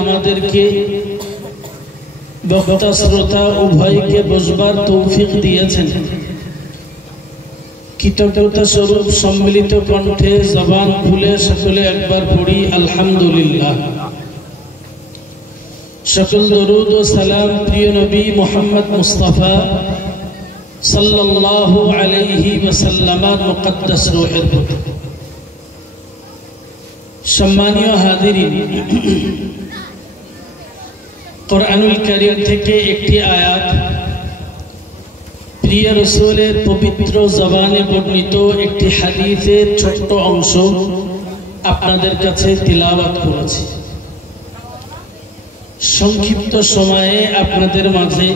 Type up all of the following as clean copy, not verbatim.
আমাদেরকে বক্তা শ্রোতা উভয়কে বসবার তৌফিক দিয়েছেন। কৃতজ্ঞতা স্বরূপ সম্মিলিত কণ্ঠে জবান খুলে সকলে একবার পড়ি আলহামদুলিল্লাহ। সকল দরুদ ও সালাম প্রিয় নবী মুহাম্মদ মুস্তাফা সাল্লাল্লাহু আলাইহি ওয়াসাল্লামের মুকদ্দাস রূহের প্রতি। সম্মানীয় হাজিরিন, কোরআনুল কারীম থেকে একটি আয়াত প্রিয় রাসূলের পবিত্র জবানে বর্ণিত একটি হাদিসের ছোট্ট অংশ আপনাদের কাছে তিলাওয়াত করেছি। সংক্ষিপ্ত সময়ে আপনাদের মাঝে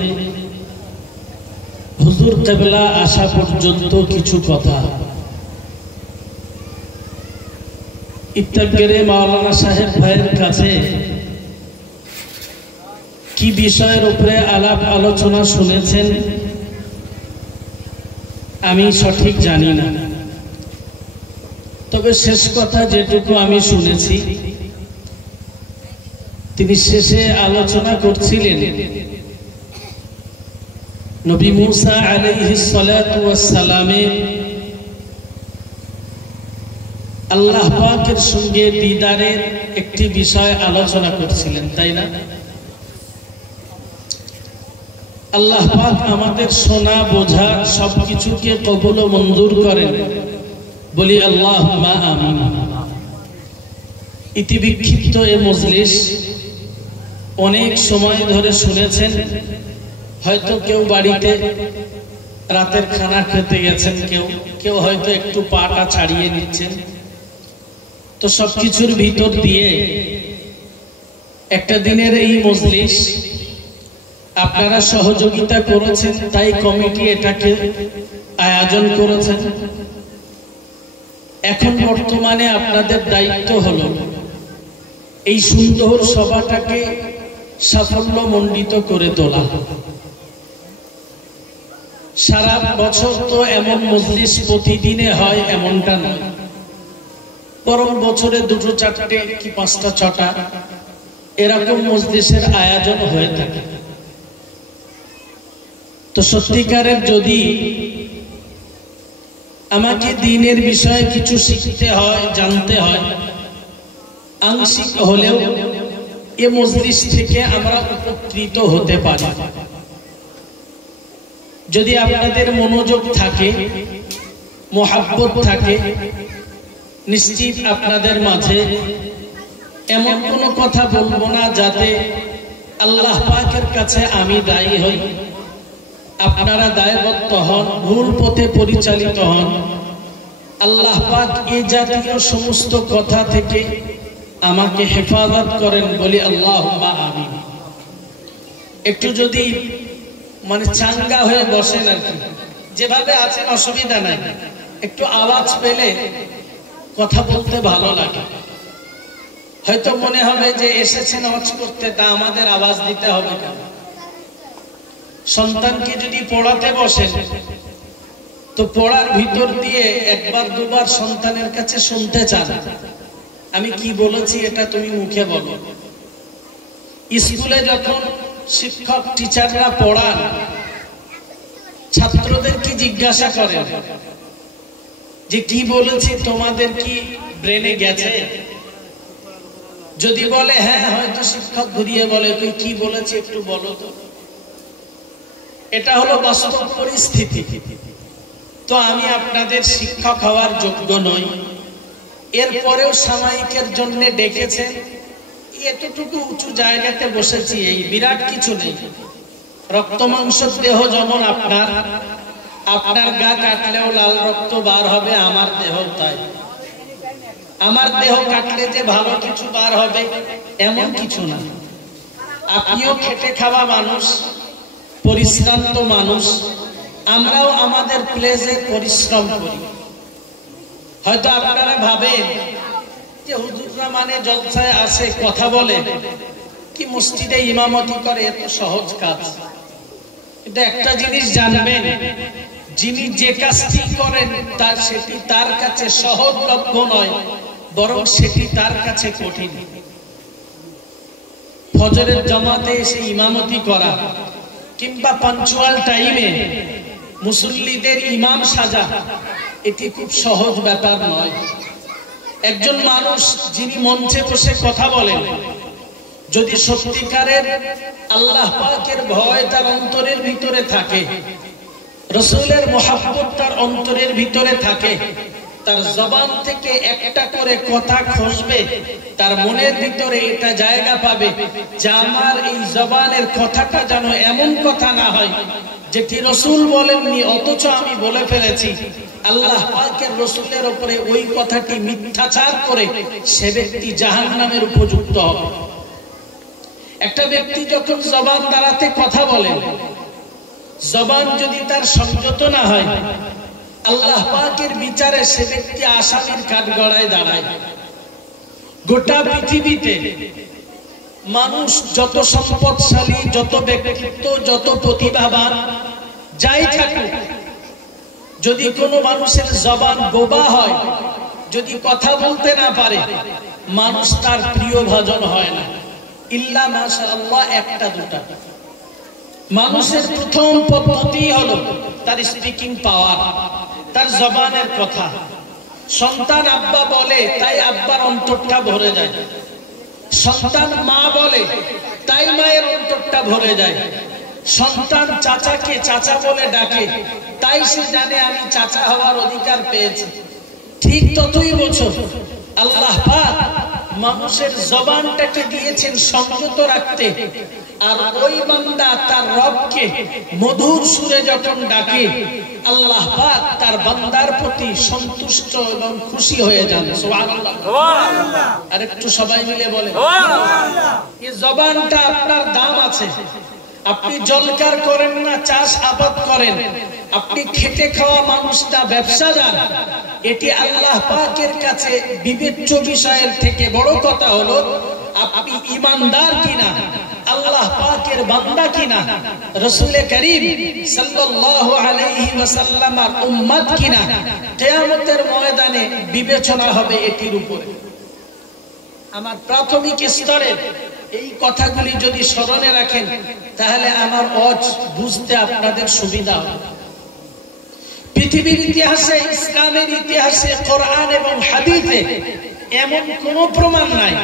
হুজুর কিবলা আসা পর্যন্ত কিছু কথা ইত্তাগরে মাওলানা সাহেব ভাইয়ের কাছে কি বিষয়ের উপরে আলাপ আলোচনা শুনেছেন আমি সঠিক জানি না, তবে শেষ কথা যেটুকু আমি শুনেছি, তিনি শেষে আলোচনা করছিলেন নবী মুসা আলাইহিস সালাতু ওয়াস সালামের আল্লাহ পাকের সঙ্গে দিদারের একটি বিষয় আলোচনা করছিলেন, তাই না? আল্লাহ পাক আমাদের শোনা বোঝা সবকিছুকে কবুল ও মঞ্জুর করেন, বলি আল্লাহুম্মা আমিন। ইতি বিক্ষিপ্ত এই মজলিস অনেক সময় ধরে শুনেছেন, হয়তো কেউ বাড়িতে রাতের খানা খেতে গেছেন, কেউ হয়তো একটু পাটা ছাড়িয়ে নিচ্ছেন। তো সবকিছুর ভিতর দিয়ে একটা দিনের এই মজলিস আপনারা সহযোগিতা করেছেন, তাই কমিটি এটাকে আয়োজন করেছেন। এখন বর্তমানে আপনাদের দায়িত্ব হলো এই সুন্দর সভাটাকে সাফল্যমণ্ডিত করে তোলা। সারা বছর তো এমন মজলিস প্রতিদিনে হয় এমনটা নয়, বরং বছরে 2, 4 কি 5টা 6টা এরকম মজলিসের আয়োজন হয়ে থাকে। তো সত্যিকারের যদি আমাকে দ্বীনের বিষয়ে কিছু শিখতে হয়, জানতে হয়, আংশিক হলেও এ মজলিস থেকে আমরা উপকৃত হতে পারি। যদি আপনাদের মনোযোগ থাকে, মোহাব্বত থাকে, নিশ্চিত আপনাদের মাঝে এমন কোনো কথা বলবো না যাতে আল্লাহ পাকের কাছে আমি দায়ী হই, আপনারা দায়বদ্ধ হন, ভুল পথে পরিচালিত হন। আল্লাহ পাক এই জাতীয় সমস্ত কথা থেকে আমাকে হেফাজত করেন, বলি আল্লাহুম্মা আমিন। একটু যদি চাঙ্গা হয়ে বসেন আর কি, যেভাবে আছেন অসুবিধা নাই, একটু আওয়াজ পেলে কথা বলতে ভালো লাগে। হয়তো মনে হবে যে এসেছেন আওয়াজ করতে, তা আমাদের আওয়াজ দিতে হবে কেন? সন্তানকে যদি পড়াতে বসেন তো পড়ার ভিতর দিয়ে 1বার 2বার সন্তানের কাছে শুনতে চান, আমি কি বলেছি এটা তুমি মুখে বলো। স্কুলে যখন শিক্ষক টিচাররা পড়ান, ছাত্রদের কি জিজ্ঞাসা করেন যে কি বলেছি তোমাদের কি ব্রেনে গেছে? যদি বলে হ্যাঁ, হয়তো শিক্ষক ঘুরিয়ে বলে তুই কি বলেছি একটু বলো তো। এটা হলো বাস্তব পরিস্থিতি। তো আমি আপনাদের শিক্ষক হওয়ার যোগ্য নই, এরপরেও সাময়িকের জন্য ডেকেছেন, এতটুকু উঁচু জায়গাতে বসেছি, এই বিরাট কিছু নেই। রক্ত মাংসের দেহ যেমন আপনার গা কাটলেও লাল রক্ত বার হবে, আমার দেহ তাই। আমার দেহ কাটলে যে ভালো কিছু বার হবে এমন কিছু না। আপনিও খেটে খাওয়া মানুষ, পরিশ্রান্ত মানুষ, আমরাও আমাদের প্লেসে পরিশ্রম করি। হয়তো আপনারা ভাবেন যে হুজুররা মানে জলসায় আসে, কথা বলে, কি মসজিদে ইমামতি করে, এত সহজ কাজ। কিন্তু একটা জিনিস জানবেন, যিনি যে কাজটি করেন সেটি তার কাছে সহজলভ্য নয়, বরং সেটি তার কাছে কঠিন। ফজরের জামাতে এসে ইমামতি করা কিংবা পাঞ্চুয়াল টাইমে মুসল্লিদের ইমাম সাজা, এটি খুব সহজ ব্যাপার নয়। একজন মানুষ যিনি মঞ্চে বসে কথা বলেন, যদি সত্যিকারের আল্লাহ পাকের ভয় তার অন্তরের ভিতরে থাকে, রাসূলের মুহাব্বত তার অন্তরের ভিতরে থাকে, তার জবান থেকে একটা করে কথা খসবে, তার মনের ভিতরে এটা জায়গা পাবে যে আমার এই জবানের কথাটা যেন এমন কথা না হয় যেটি রাসূল বলেননি অথচ আমি বলে ফেলেছি, আল্লাহ পাকের রাসূলের উপরে ওই কথাটি মিথ্যাচার করে সে ব্যক্তি জাহান্নামের উপযুক্ত হবে। একটা ব্যক্তি যখন জবান দ্বারাতে কথা বলেন, জবান যদি তার সংযত না হয়, আল্লাহ পাকের বিচারে সে ব্যক্তি আসামির কাঠগড়ায় দাঁড়ায়। গোটা পৃথিবীতে মানুষ যত সম্পদশালী, যত ব্যক্তিত্ব, যত প্রতিভাবান যাই থাকুক, যদি কোনো মানুষের জবান বোবা হয়, যদি কথা বলতে না পারে, মানুষ তার প্রিয় ভাজন হয় না, ইল্লা মাশাআল্লাহ একটা দুটা। মানুষের প্রথম পদ্ধতি হলো তার স্পিকিং পাওয়ার, তার জবানের কথা। সন্তান আব্বা বলে তাই আব্বার অন্তরটা ভরে যায়, সন্তান মা বলে তাই মায়ের অন্তরটা ভরে যায়, সন্তান চাচাকে চাচা বলে ডাকে তাই সে জানে আমি চাচা হওয়ার অধিকার পেয়েছি। ঠিক ততই বছর আল্লাহ পাক মানুষের জবানটাকে দিয়েছেন সংযত রাখতে, আর ওই বান্দা তার রবকে মধুর সুরে যখন ডাকে, আল্লাহ পাক তার বান্দার প্রতি সন্তুষ্ট এবং খুশি হয়ে যান। সুবহানাল্লাহ, সুবহানাল্লাহ। আর একটু সবাই মিলে বলে সুবহানাল্লাহ। এই জবানটা আপনার দাম আছে। আপনি জলকার করেন না, চাষ আবাদ করেন, আপনি খেটে খাওয়া মানুষটা ব্যবসাদার, এটি আল্লাহ পাকের কাছে বিবেচ্য বিষয়ের থেকে বড় কথা হলো আপনি ঈমানদার কিনা, আল্লাহ পাকের বান্দা কিনা, রাসূল করিম সাল্লাল্লাহু আলাইহি ওয়াসাল্লামের উম্মত কিনা, কিয়ামতের ময়দানে বিবেচনা হবে এটির উপরে। আমার প্রাথমিক স্তরে এই কথাগুলি যদি স্মরণে রাখেন, তাহলে আমার বুঝতে আপনাদের সুবিধা হবে। পৃথিবীর ইতিহাসে, ইসলামের ইতিহাসে, কোরআন এবং হাদিসে এমন কোন প্রমাণ নাই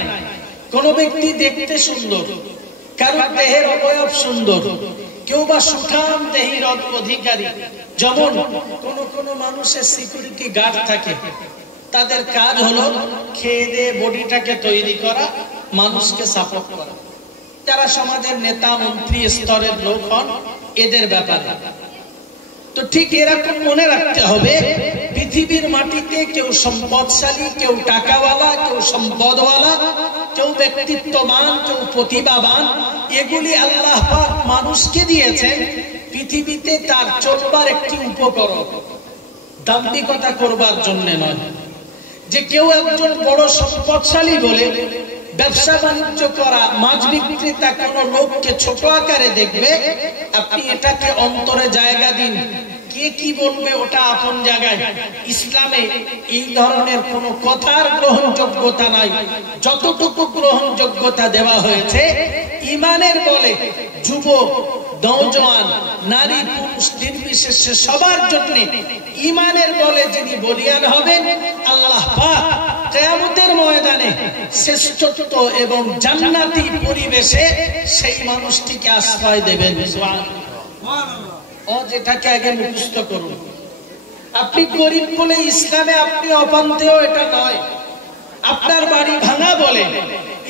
কোন ব্যক্তি দেখতে সুন্দর, কারো দেহের অবয়ব সুন্দর, কেউ বা সুঠাম দেহের অধিকারী। যেমন কোন মানুষের সিকিউরিটি গার্ড থাকে, তাদের কাজ হলো খেয়ে দিয়ে বডিটাকে তৈরি করা, মানুষকে সাপোর্ট করা। যারা সমাজের নেতা মন্ত্রী স্তরের লোক হন, এদের ব্যাপারে তো ঠিক এরকম মনে রাখতে হবে, পৃথিবীর মাটিতে কেউ সম্পদশালী, কেউ টাকাওয়ালা, কেউ সম্পদওয়ালা, কেউ ব্যক্তিত্ববান, কেউ প্রতিভাবান, এগুলি আল্লাহ পাক মানুষকে দিয়েছেন পৃথিবীতে তার চলবার একটি উপকরণ, দাম্ভিকতা করবার জন্য নয়। যে কেউ একজন বড় সম্পদশালী বলে ব্যবসা বাণিজ্য করা, মাছ বিক্রেতা কোন লোককে ছোট আকারে দেখবে, আপনি এটাকে অন্তরে জায়গা দিন, কে কি বলবে ওটা আপন জায়গায়। ইসলামে এই ধরনের কোন কথার গ্রহণযোগ্যতা নাই। যতটুকু গ্রহণযোগ্যতা দেওয়া হয়েছে ঈমানের বলে যুবক, নওজোয়ান, নারী, পুরুষ নির্বিশেষে সবার জন্য ঈমানের বলে যিনি বলিয়ান হবেন, আল্লাহ পাক কিয়ামতের ময়দানে শ্রেষ্ঠত্ব এবং জান্নাতি পরিবেশে সেই মানুষটিকে আশ্রয় দেবেন। সুবহানাল্লাহ। যেটাকে আগে মুখস্থ করুন। আপনি গরিব বলে ইসলামে আপনি অপান্তেও এটা নয়। আপনার বাড়ি ভাঙা বলে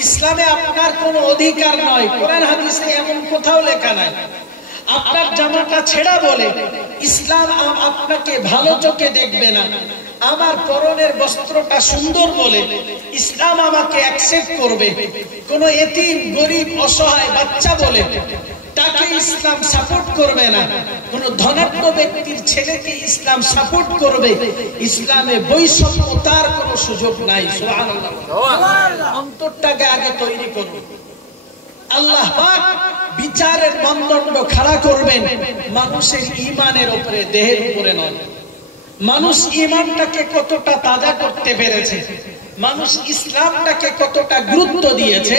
ইসলামে আপনার কোনো অধিকার নয়, কোরআন হাদিসে এমন কোথাও লেখা নাই। আপনার জামাটা ছেঁড়া বলে ইসলাম আপনাকে ভালো চোখে দেখবে না। আমার পরনের বস্ত্রটা সুন্দর বলে ইসলাম আমাকে অ্যাকসেপ্ট করবে। কোন এতিম, গরিব, অসহায় বাচ্চা বলে তাকে ইসলাম সাপোর্ট করবে না। কোন ধনাঢ্য ব্যক্তির ছেলেকে ইসলাম সাপোর্ট করবে। ইসলামে বৈষম্যতার কোনো সুযোগ নাই। সুবহানাল্লাহ। অন্তরটাকে আগে তৈরি করুন। আল্লাহ পাক বিচারের মানদণ্ড খাড়া করবেন মানুষের ঈমানের উপরে, দেহের উপরে নয়। মানুষ ঈমানটাকে কতটা তাজা করতে পেরেছে, মানুষ ইসলামটাকে কতটা গুরুত্ব দিয়েছে,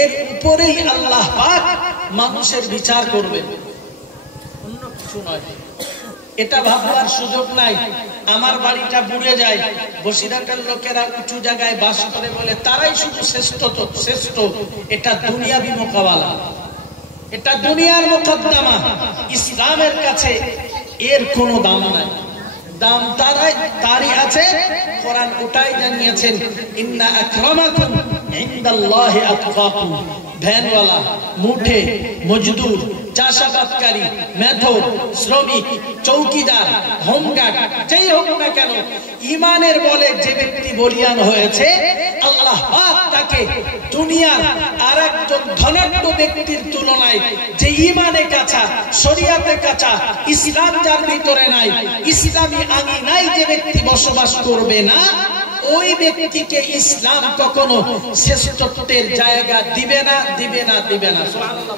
এর উপরেই আল্লাহ পাক মানুষের বিচার করবেন, অন্য কিছু নয়। এটা ভাববার সুযোগ নাই আমার বাড়িটা বুড়ে যায়, বসিরহাটের লোকেরা উঁচু জায়গায় বাস করে বলে তারাই শুধু শ্রেষ্ঠ। এটা দুনিয়াবি মোকাবেলা, এটা দুনিয়ার মোকদ্দমা। ইসলামের কাছে এর কোনো দাম নাই, দাম তারই আছে। কোরআন ওটাই জানিয়েছেন, ইন্না আকরামাকুম ইনদাল্লাহি আতকাকুম। ভ্যানওয়ালা, মুঠে, মজদুর, চাষাবাদকারী, মেথর, শ্রমিক, চৌকিদার, হোমগার্ড, যেই হোক না কেন, ইমানের বলে যে ব্যক্তি বলিয়ান হয়েছে, আল্লাহ পাক তাকে দুনিয়ার আরেকজন ধনাঢ্য ব্যক্তির তুলনায় যে ইমানে কাঁচা, শরিয়াতে কাঁচা, ইসলাম যার ভিতরে নাই, ইসলামী আঙিনায় যে ব্যক্তি বসবাস করবে না, ওই ব্যক্তিকে ইসলাম কখনো শ্রেষ্ঠত্বের জায়গা দিবে না। সুবহানাল্লাহ।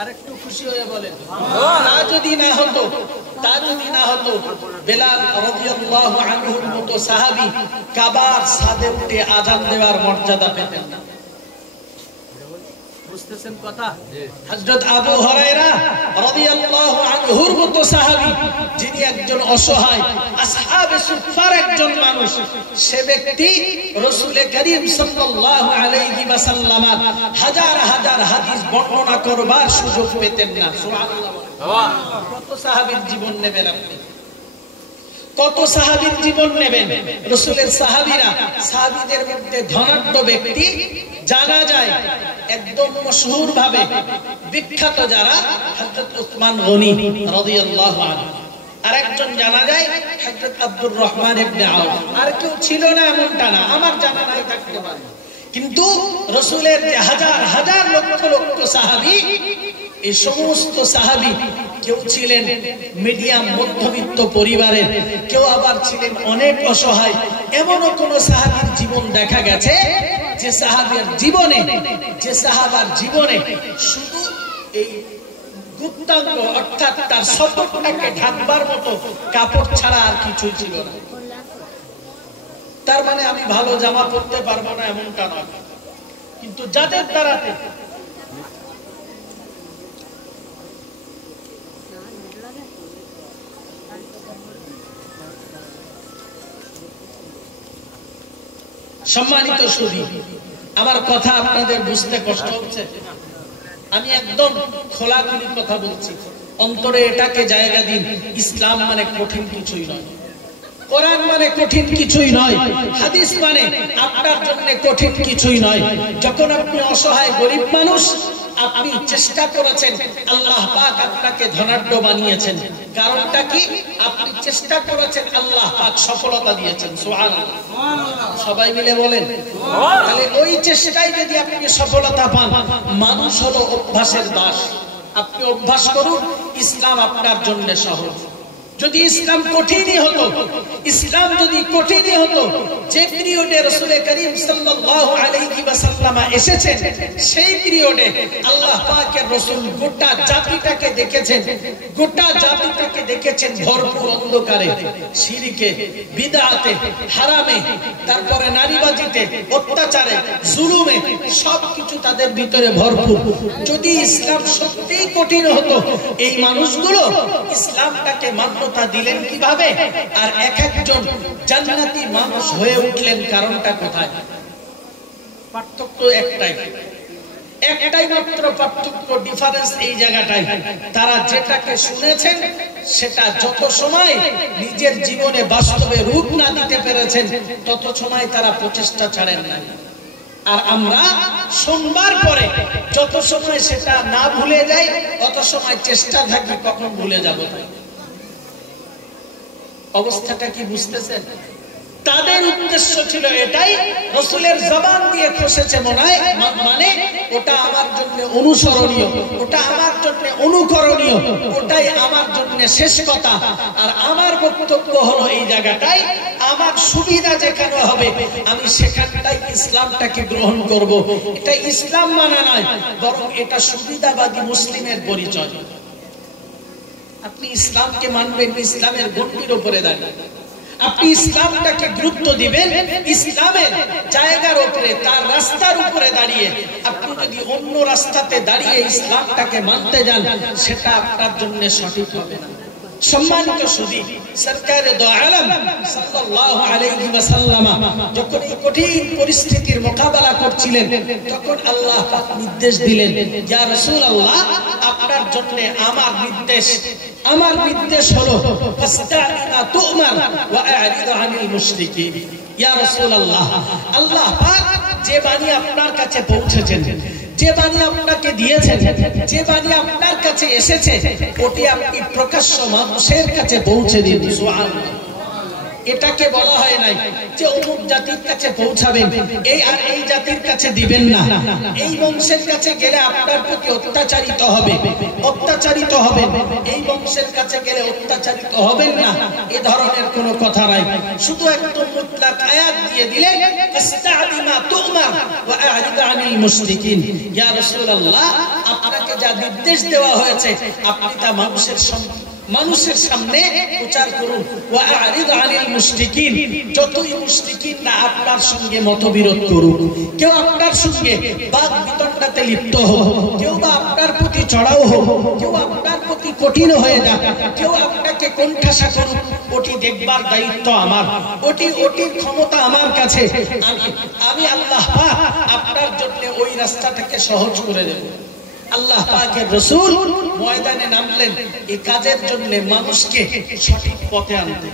আরেকটু খুশি হয়ে বলেন, তা যদি না হতো বেলাল রাদিয়াল্লাহু আনহুর মতো সাহাবী কাবার ছাদে উঠে আযান দেওয়ার মর্যাদা পেতেন না। বুঝতেছেন কথা? হযরত আবু হুরায়রা রাদিয়াল্লাহু আনহুর মতো সাহাবী, যিনি একজন অসহায় আসহাবে সুফফার একজন মানুষ, সে ব্যক্তি রাসূল করিম সাল্লাল্লাহু আলাইহি ওয়াসাল্লাম হাজার হাজার হাদিস বর্ণনা করবার সুযোগ পেতেন না। সুবহানাল্লাহ। কত সাহাবীর জীবন নেবেন আপনি? কত সাহাবীর জীবন নেবেন? রাসূলের সাহাবীদের মধ্যে ধনাঢ্য ব্যক্তি জানা যায় একদম মশহুর ভাবে বিখ্যাত যারা, হযরত উসমান গনি রাদিয়াল্লাহু আনহু, আরেকজন জানা যায় হযরত আব্দুর রহমান ইবনে আউফ। আর কেউ ছিল না এমনটা না, আমার জানা নাই থাকতে পারে, কিন্তু রাসূলের যে হাজার হাজার লক্ষ লক্ষ সাহাবী, এই সমস্ত সাহাবী কেউ ছিলেন মিডিয়াম মধ্যবিত্ত পরিবারের, কেউ আবার ছিলেন অনেক অসহায়। এমনও কোন সাহাবীর জীবন দেখা গেছে যে সাহাবার জীবনে শুধু এই গুপ্তাঙ্গ অর্থাৎ তার সতর্কতাকে ঢাকবার মতো কাপড় ছাড়া আর কিছুই ছিল না। তার মানে আমি ভালো জামা পরতে পারবো না এমনটা নয়, কিন্তু যাদের দ্বারা সম্মানিত সুধী, আমার কথা আপনাদের বুঝতে কষ্ট হচ্ছে? আমি একদম খোলাখুলি কথা বলছি, অন্তরে এটাকে জায়গা দিন। ইসলাম মানে কঠিন কিছুই নয়, কোরআন মানে কঠিন কিছুই নয়, হাদিস মানে আপনার জন্য কঠিন কিছুই নয়। যখন আপনি অসহায় গরিব মানুষ, আপনি চেষ্টা করেছেন, আল্লাহ পাক আপনাকে ধনাঢ্য বানিয়েছেন। কারণটা কি? আপনি চেষ্টা করেছেন, আল্লাহ পাক সফলতা দিয়েছেন। সুবহানাল্লাহ। সবাই মিলে বলেন। তাহলে ওই চেষ্টায় যদি আপনি সফলতা পান, মানুষ হলো অভ্যাসের দাস। আপনি অভ্যাস করুন, ইসলাম আপনার জন্য সহজ। যদি ইসলাম কঠিনই হতো, যে পিরিয়ডে রাসূল করিম সাল্লাল্লাহু আলাইহি ওয়াসাল্লাম এসেছেন, সেই পিরিয়ডে আল্লাহ পাকের রাসূল গোটা জাতিটাকে দেখেছেন ভরপুর অন্ধকারে, শিরকে, বিদআতে, হারামে, তারপরে নারীবাজিতে, অত্যাচারে, জুলুমে, সবকিছু তাদের ভিতরে ভরপুর। যদি ইসলাম সত্যিই কঠিন হতো, এই মানুষগুলো ইসলামটাকে মান্যতা দিলেন কিভাবে? আর এক একজন জান্নাতি মানুষ হয়ে উঠলেন, কারণটা কোথায়? পার্থক্য একটাই মাত্র পার্থক্য, ডিফারেন্স এই জায়গাটাই। তারা যেটাকে শুনেছেন সেটা যত সময় নিজের জীবনে বাস্তবে রূপ না দিতে পেরেছেন, তত সময় তারা প্রচেষ্টা ছাড়েন না। আর আমরা শুনবার পরে যত সময় সেটা না ভুলে যাই, তত সময় চেষ্টা থাকি কখন ভুলে যাব। অবস্থাটা কি বুঝতেছেন? তাদের উদ্দেশ্য ছিল এটাই, রাসূলের জবান দিয়ে খসেছে মানে ওটা আমার জন্য অনুসরণীয়, ওটা আমার জন্য অনুকরণীয়, ওটাই আমার জন্য শেষ কথা। আর আমার বক্তব্য হলো এই জায়গাটাই, আমার সুবিধা যেখানে হবে আমি সেখানটাই ইসলামটাকে গ্রহণ করব। এটা ইসলাম মানা নয়, বরং এটা সুবিধাবাদী মুসলিমের পরিচয়। আপনি ইসলামকে মানবেন ইসলামের গণ্ডির উপরে দাঁড়িয়ে। আপনি ইসলামটাকে গুরুত্ব দিবেন, ইসলামের জায়গার উপরে, তার রাস্তার উপরে দাঁড়িয়ে। আপনি যদি অন্য রাস্তাতে দাঁড়িয়ে ইসলামটাকে মানতে যান, সেটা আপনার জন্য সঠিক হবে না। সম্মানিত সুধী, সরকারে দো আলম সাল্লাল্লাহু আলাইহি ওয়াসাল্লাম যখন এই কঠিন পরিস্থিতির মোকাবেলা করছিলেন, তখন আল্লাহ পাক নির্দেশ দিলেন, ইয়া রাসূলুল্লাহ, আপনার জন্য আমার নির্দেশ হলো ফাস্তা'বিমা তু'মার ওয়া আ'রিদ আনিল মুশরিকিন। ইয়া রাসূলুল্লাহ, আল্লাহ পাক যে বাণী আপনার কাছে পৌঁছেছেন, যে বাণী আপনাকে দিয়েছেন, যে বাণী আপনার কাছে এসেছে, ওটি আপনি প্রকাশ্য মানুষের কাছে পৌঁছে দিন। সুবহানাল্লাহ। এটাকে বলা হয় নাই যে অমুক জাতির কাছে পৌঁছাবেন, এই জাতির কাছে দিবেন না, এই বংশের কাছে গেলে আপনার প্রতি অত্যাচারিত হবেন, এই বংশের কাছে গেলে অত্যাচারিত হবেন না, এ ধরনের কোনো কথা নাই। শুধু একদম মুতলাক আয়াত দিয়ে দিলেন, ফাস্তা'বিমা তু'মার ওয়া আ'রিদ আনিল মুশরিকিন। ইয়া রাসূলুল্লাহ, আপনাকে যা নির্দেশ দেওয়া হয়েছে, আপনি তা মানুষের সামনে প্রচার করুন। ওয়া আ'রিদ আনিল মুশরিকিন, যতই মুশরিকিন না আপনার সঙ্গে মতবিরোধ করুক, কেউ আপনার সঙ্গে বাদ বিতণ্ডাতে লিপ্ত হোক, কেউ বা আপনার প্রতি চড়াও হোক, কেউ আপনার প্রতি কঠিন হয়ে যাক, কেউ আপনাকে কোণঠাসা করুক, ওটি দেখবার দায়িত্ব আমার, ওটির ক্ষমতা আমার কাছে। আমি আল্লাহ পাক আপনার জন্য ওই রাস্তাটাকে সহজ করে দেব। আল্লাহ পাকের রাসূল ময়দানে নামলেন এই কাজের জন্য, মানুষকে সঠিক পথে আনতে,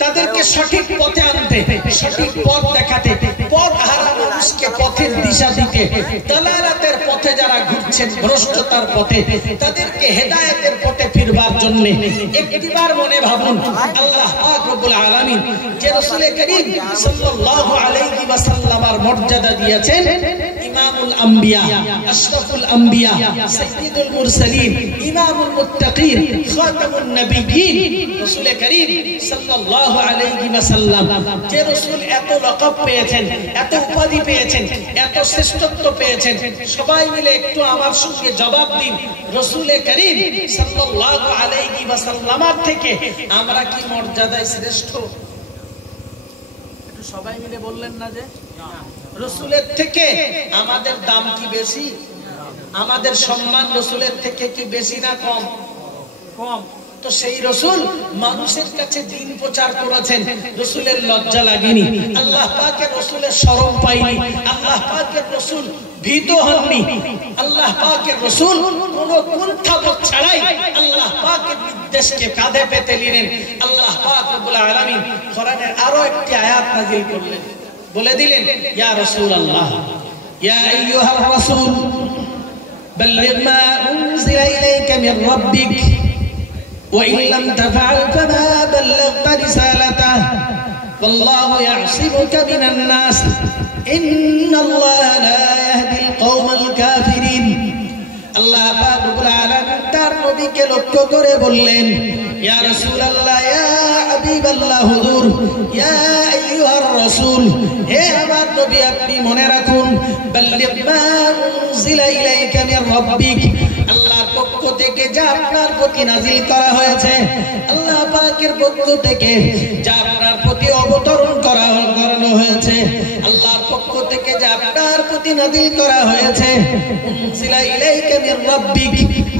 তাদেরকে সঠিক পথে আনতে, সঠিক পথ দেখাতে, পথ হারা মানুষকে পথের দিশা দিতে, দালালাতের পথে যারা ঘুরছেন, ভ্রষ্টতার পথে, তাদেরকে হেদায়েতের পথে ফিরবার জন্য। একটিবার মনে ভাবুন, আল্লাহ পাক রব্বুল আলামিন যে রাসূল করিম সাল্লাল্লাহু আলাইহি ওয়াসাল্লামের মর্যাদা দিয়েছেন, ইমামুল আম্বিয়া, আশরাফুল আম্বিয়া, সাইয়্যিদুল মুরসালিন, ইমামুল মুত্তাকিন, খাতামুন নবিয়্যিন, রাসূল করিম সাল্লাল্লাহু আলাইহি ওয়াসাল্লাম যে রাসূল এত লকব পেয়েছেন, এত উপাধি পেয়েছেন, এত শ্রেষ্ঠত্ব পেয়েছেন, সবাই মিলে একটু আমার সঙ্গে জবাব দিন, রাসূল করিম সাল্লাল্লাহু আলাইহি ওয়াসাল্লামের থেকে আমরা কি মর্যাদায় শ্রেষ্ঠ? একটু সবাই মিলে বললেন না যে রাসূলের থেকে আমাদের দাম কি বেশি? আমাদের সম্মান রাসূলের থেকে কি বেশি না কম? কম। তো সেই রাসূল মানুষের কাছে দ্বীন প্রচার করেছেন, রাসূলের লজ্জা লাগেনি, আল্লাহ পাকের রাসূলের শরম পায়নি, আল্লাহ পাকের রাসূল ভীত হননি, আল্লাহ পাকের রাসূল কোনো কুণ্ঠাবোধ ছাড়াই আল্লাহ পাকের নির্দেশকে কাঁধে পেতে নিলেন। আল্লাহ পাক রব্বুল আলামিন কোরআনের আরো একটি আয়াত নাযিল করলেন, বলে দিলেন, ইয়া রাসূলুল্লাহ, ইয়া আইয়ুহার রাসূল বাল্লিগ মা উনজিলা ইলাইকা মির রাব্বিক وإن لم تفعل فما بلغت رسالته والله يعصمك من الناس إن الله لا يهدي القوم الكافرين। আল্লাহ পাক রব্বুল আলামিন তার নবীকে লক্ষ্য করে বললেন, ইয়া রাসূলুল্লাহ, ইয়া হাবিবাল্লাহ, হুজুর, ইয়া আইয়ুহার রাসূল, হে আমার নবী, আপনি মনে রাখুন, বাল্লিগ মা উনজিলা ইলাইকা মির রাব্বিক, আল্লাহর পক্ষ থেকে যা আপনার প্রতি নাযিল করা হয়েছে, আল্লাহ পাকের পক্ষ থেকে যা আপনার প্রতি অবতরণ করানো হয়েছে, আল্লাহর পক্ষ থেকে যা আপনার প্রতি নাযিল করা হয়েছে, উনজিলা ইলাইকা মির রাব্বিক,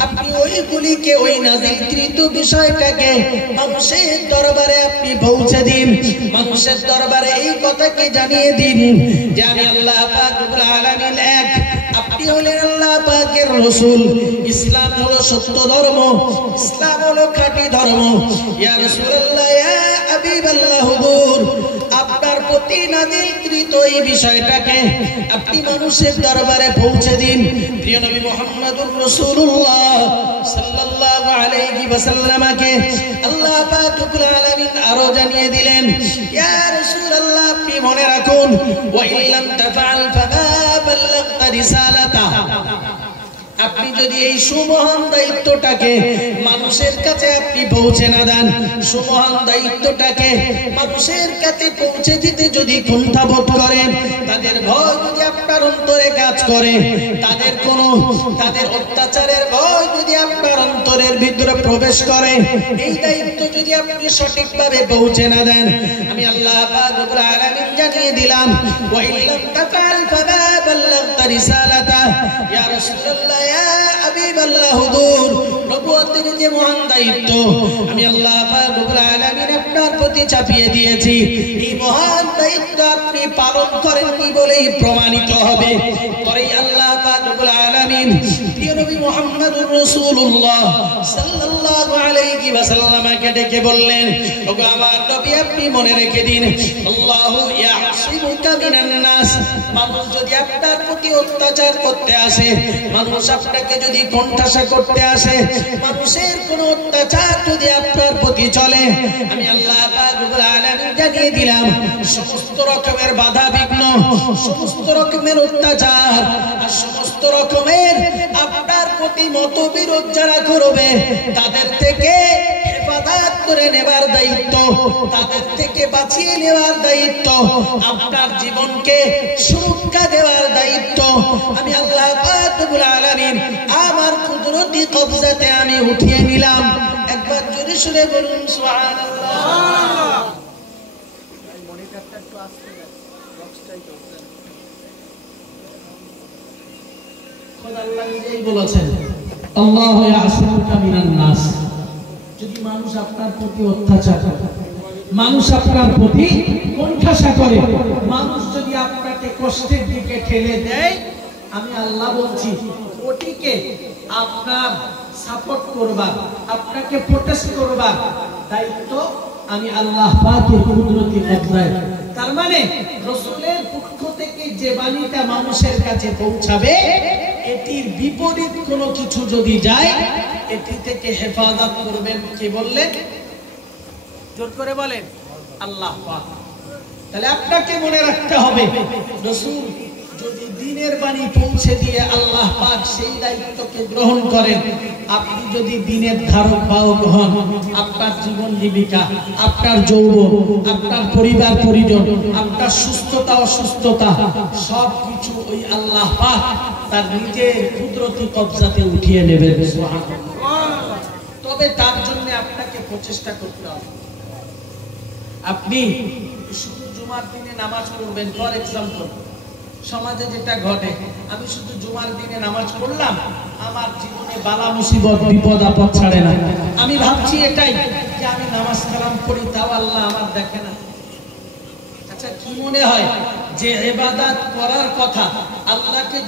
আপনি ওইগুলিকে, ওই নাযিলকৃত বিষয়টাকে মানুষের দরবারে আপনি পৌঁছে দিন, মানুষের দরবারে এই কথাকে জানিয়ে দিন যে আমি আল্লাহ পাক রব্বুল আলামিন এক, আপনি হলেন আল্লাহ পাকের রাসূল, ইসলাম হলো সত্য ধর্ম, ইসলাম হলো খাঁটি ধর্ম। ইয়া রাসূলুল্লাহ, ইয়া হাবিবাল্লাহ, হুজুর, আপনার প্রতি নাযিলকৃত এই বিষয়টাকে আপনি মানুষের দরবারে পৌঁছে দিন। প্রিয় নবী মুহাম্মদুর রাসূলুল্লাহ সাল্লাল্লাহু আলাইহি ওয়াসাল্লামকে আল্লাহ পাক রব্বুল আলামিন আরো জানিয়ে দিলেন, ইয়া রাসূলুল্লাহ, আপনি মনে রাখুন, ওয়া ইল্লাম তাফআল ফামা বাল্লাগতা রিসালাতা, আপনি যদি এই সুমহান দায়িত্বটাকে মানুষের কাছে আপনি পৌঁছে না দেন, সুমহান দায়িত্বটাকে মানুষের কাছে পৌঁছে দিতে যদি কুণ্ঠাবোধ করেন, তাদের ভয় যদি আপনার অন্তরে কাজ করে, তাদের কোনো তাদের অত্যাচারের ভয় যদি আপনার অন্তরের ভিতরে প্রবেশ করে, এই দায়িত্ব যদি আপনি সঠিকভাবে পৌঁছে না দেন, আমি আল্লাহ পাক রব্বুল আলামিন জানিয়ে দিলাম, ওয়া ইল্লাম তাফআল ফামা বাল্লাগতা রিসালাতা। ইয়া রাসূলুল্লাহ, ইয়া হাবিবাল্লাহ, হুজুর, নবুয়তের যে মহান দায়িত্ব আমি আল্লাহ পাক রব্বুল আলামিন আপনার প্রতি চাপিয়ে দিয়েছি, এই মহান দায়িত্ব আপনি পালন করেননি বলেই প্রমাণিত হবে। পরেই আল্লাহ পাক রব্বুল আলামিন প্রিয় নবী মুহাম্মদুর রাসূলুল্লাহ সাল্লাল্লাহু আলাইহি ওয়াসাল্লামকে ডেকে বললেন, ওগো আমার নবী, আপনি মনে রেখে দিন, আল্লাহু ইয়াসিমুকা মিনান নাস। মানুষ যদি আপনার প্রতি অত্যাচার করতে আসে, মানুষ আপনাকে যদি কোণঠাসা করতে আসে, মানুষের কোন অত্যাচার যদি আপনার প্রতি চলে, আমি আল্লাহ পাক রব্বুল আলামিন জানিয়ে দিলাম, সমস্ত রকমের বাধা বিঘ্ন, সমস্ত রকমের অত্যাচার আর সমস্ত রকমের আপনার প্রতি মতবিরোধ যারা করবে, তাদের থেকে হেফাজত করে নেবার দায়িত্ব, তাদের থেকে বাঁচিয়ে নেওয়ার দায়িত্ব, আপনার জীবনকে সুরক্ষা দেওয়ার দায়িত্ব আমি আল্লাহ পাক রব্বুল আলামিন আমার কুদরতি কবজাতে আমি উঠিয়ে নিলাম। একবার জোরে শুনে বলুন সুবহানাল্লাহ। খোদা আল্লাহ নিজেই বলেছেন, আল্লাহু ইয়াসিমুকা মিনান নাস। যদি মানুষ আপনার প্রতি অত্যাচার করে, মানুষ আপনার প্রতি কোণঠাসা করে, মানুষ যদি আপনাকে কষ্টের দিকে ঠেলে দেয়, আমি আল্লাহ বলছি ওটিকে আপনার সাপোর্ট করবার, আপনাকে প্রোটেস্ট করবার দায়িত্ব আমি আল্লাহ পাকের কুদরতি কবজায়। তার মানে রাসূলের পক্ষ থেকে যে বাণীটা মানুষের কাছে পৌঁছাবে, এটির বিপরীত কোনো কিছু যদি যায়, এটি থেকে হেফাজত করবেন কে বললেন? জোর করে বলেন, আল্লাহ পাক। তাহলে আপনাকে মনে রাখতে হবে, রাসূল যদি দ্বীনের বাণী পৌঁছে দিয়ে আল্লাহ পাক সেই দায়িত্বকে গ্রহণ করেন, আপনি যদি দ্বীনের ধারক বাহক হন, আপনার জীবন জীবিকা, আপনার যৌবন, আপনার পরিবার পরিজন, আপনার সুস্থতা অসুস্থতা সবকিছু ওই আল্লাহ পাক তার নিজের কুদরতি কবজাতে উঠিয়ে নেবেন। সুবহানাল্লাহ। তবে তার জন্য আপনাকে প্রচেষ্টা করতে হবে। আপনি শুধু জুমার দিনে নামাজ পড়বেন, ফর এক্সাম্পল সমাজে যেটা ঘটে, আমি শুধু জুমার দিনে নামাজ পড়লাম, আমার জীবনে বালা মুসিবত বিপদ আপদ ছাড়ে না, আমি ভাবছি এটাই যে আমি নামাজ কালাম পড়ি, তাও আল্লাহ আমার দেখে না। আচ্ছা, কি মনে হয় যে ইবাদত করার কথা, আল্লাহকে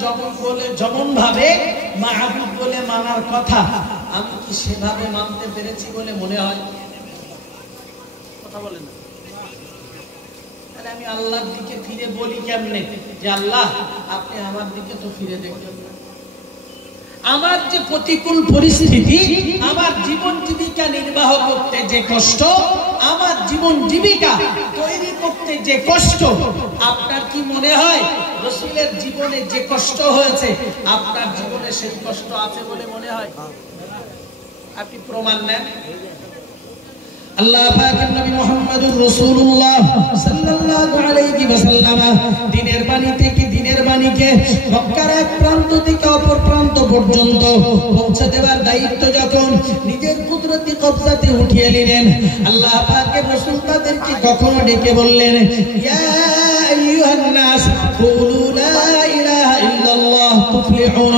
যেমন ভাবে মাহবুব বলে মানার কথা, আমি কি সেভাবে মানতে পেরেছি বলে মনে হয়? কথা বলেন না। আমি আল্লাহর দিকে ফিরে বলি কেমনে যে আল্লাহ আপনি আমার দিকে তো ফিরে দেখবেন না। আমার যে প্রতিকূল পরিস্থিতি, আমার জীবন জীবিকা নির্বাহ করতে যে কষ্ট, আমার জীবন জীবিকা তৈরি করতে যে কষ্ট, আপনার কি মনে হয় রাসূলের জীবনে যে কষ্ট হয়েছে আপনার জীবনে সেই কষ্ট আছে বলে মনে হয়? আপনি প্রমাণ নেন। আল্লাহ পাকের নবী মুহাম্মদুর রাসূলুল্লাহ সাল্লাল্লাহু আলাইহি ওয়াসাল্লাম দ্বীনের বাণী থেকে দ্বীনের বাণীকে মক্কার এক প্রান্ত থেকে অপর প্রান্ত পর্যন্ত পৌঁছে দেওয়ার দায়িত্ব যখন নিজের কুদরতি কবজাতে উঠিয়ে নিলেন, আল্লাহ পাকের রাসূল তাদেরকে কখনো ডেকে বললেন, ইয়া আইয়ুহান নাস কুলু লা ইলাহা ইল্লাল্লাহ তুফলিহুন।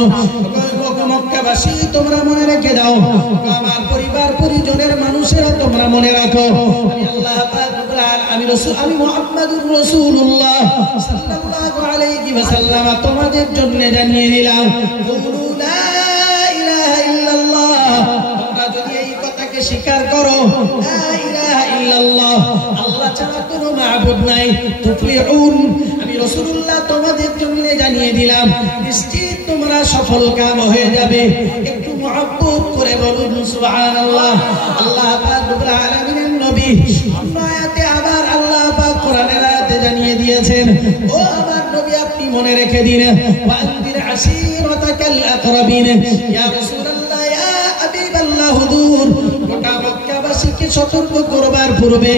মক্কাবাসী, তোমরা মনে রেখে দাও, আমার পরিবার পরিজনের মানুষেরা তোমরা মনে রাখো, আমি আল্লাহ পাক রব্বুল আলামিন, আমি মুহাম্মদুর রাসূলুল্লাহ সাল্লাল্লাহু আলাইহি ওয়াসাল্লাম তোমাদের জন্য জানিয়ে দিলাম, কুলু লা ইলাহা ইল্লাল্লাহ। তোমরা যদি এই কথাকে স্বীকার করো, লা ইলাহা ইল্লাল্লাহ, আল্লাহ ছাড়া কোনো মাবুদ নাই, তুফলিহুন, আমি রাসূলুল্লাহ তোমাদের জন্য জানিয়ে দিলাম, নিশ্চিত তোমরা সফল কাম হয়ে যাবে। একটু মুহাব্বত করে বলুন সুবহানাল্লাহ। আল্লাহ পাক রব্বুল আলামিনের নবী আয়াতে আবার আল্লাহ পাক কোরআনের আয়াতে জানিয়ে দিয়েছেন, ও আমার নবী আপনি মনে রেখে দিন, ওয়া আনদির আশীরাতাকাল আকরাবিন। ইয়া রাসূলুল্লাহ, ইয়া হাবিবাল্লাহ, হুজুর গোটা মক্কাবাসীকে সতর্ক করবার পূর্বে,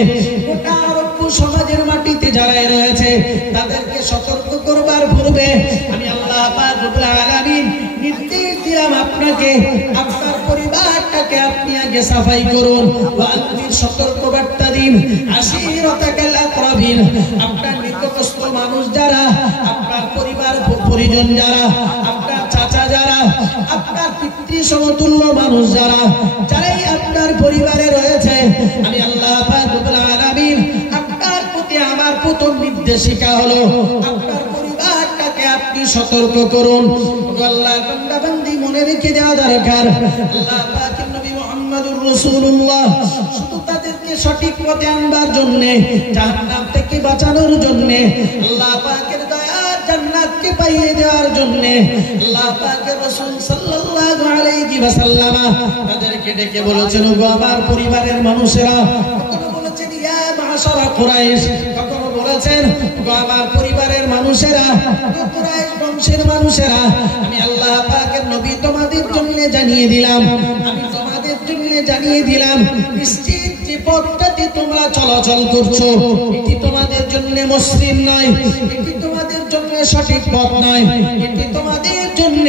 গোটা আরব সমাজের মাটিতে যারা রয়েছে তাদেরকে সতর্ক করবার পূর্বে আমি আল্লাহ আল্লাহ পাক রব্বুল আলামিন নির্দেশ দিলাম আপনাকে আপনার পরিবারটাকে আপনি আগে সাফাই করুন। ওয়া আনজির সতর্ক বার্তা দিন আশিরাতাকাল আকরাবিন, আপনার নিকটস্থ মানুষ যারা, আপনার পরিবার পরিজন যারা, আপনার চাচা যারা, আপনার পিতৃ সমতুল্য মানুষ যারা, যারাই আপনার পরিবারে রয়েছে, আমি আল্লাহ পাক রব্বুল আলামিন আপনার প্রতি আমার প্রথম নির্দেশিকা হলো আপনার পরিবারটাকে আপনি সতর্ক করুন। আল্লাহর বান্দা বান্দি মনে রেখে দেওয়া দরকার, আল্লাহ পাকের নবী মুহাম্মদুর রাসূলুল্লাহ শুধু তাদেরকে সঠিক পথে আনবার জন্য, জাহান্নাম থেকে বাঁচানোর জন্য, আল্লাহ পাকের দয়ার জান্নাতকে পাইয়ে দেওয়ার জন্য আল্লাহ পাকের রাসূল সাল্লাল্লাহু আলাইহি ওয়াসাল্লাম তাদেরকে ডেকে বলেছেন, ওগো আমার পরিবারের মানুষেরা। কখনো বলেছেন ইয়া মাশারা কুরাইশ, কখনো বলেছেন ওগো আমার পরিবারের মানুষেরা, কুরাইশ বংশের মানুষেরা, আমি আল্লাহ পাকের নবী তোমাদের জন্য জানিয়ে দিলাম, আমি তোমাদের জন্য জানিয়ে দিলাম, নিশ্চিত যে পথটাতে তোমরা চলাচল করছো এটি তোমাদের জন্য মসৃণ নয়, এটি তোমাদের জন্য সঠিক পথ নয়, এটি তোমাদের জন্য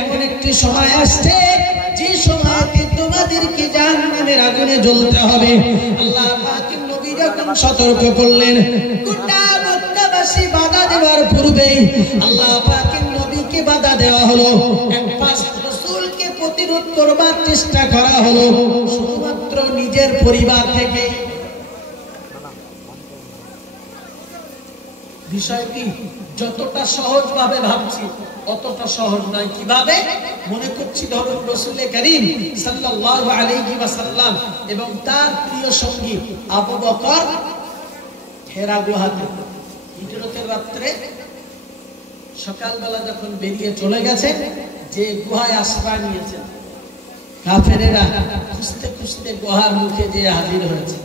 এমন একটি সময় আসছে যে সময়তে তোমাদেরকে জাহান্নামের আগুনে জ্বলতে হবে। আল্লাহ পাকের নবী যখন সতর্ক করলেন, গোটা মক্কাবাসী বাধা দেওয়ার পূর্বেই আল্লাহ পাকের নবীকে বাধা দেওয়া হলো, এক পাশ রাসূলকে প্রতিরোধ করবার চেষ্টা করা হলো শুধুমাত্র নিজের পরিবার থেকে। বিষয়টি যতটা সহজ ভাবে ভাবছি অতটা সহজ নয়। কিভাবে? মনে করছি ধরুন রাসূল করিম সাল্লাল্লাহু আলাইহি ওয়াসাল্লাম এবং তার প্রিয় সঙ্গী আবু বকর হেরা গুহাতে হিজরতের রাত্রে সকালবেলা যখন বেরিয়ে চলে গেছে, যে গুহায় আশ্রয় নিয়েছে, কাফেরেরা খুঁজতে খুঁজতে গুহার মুখে যে হাজির হয়েছে।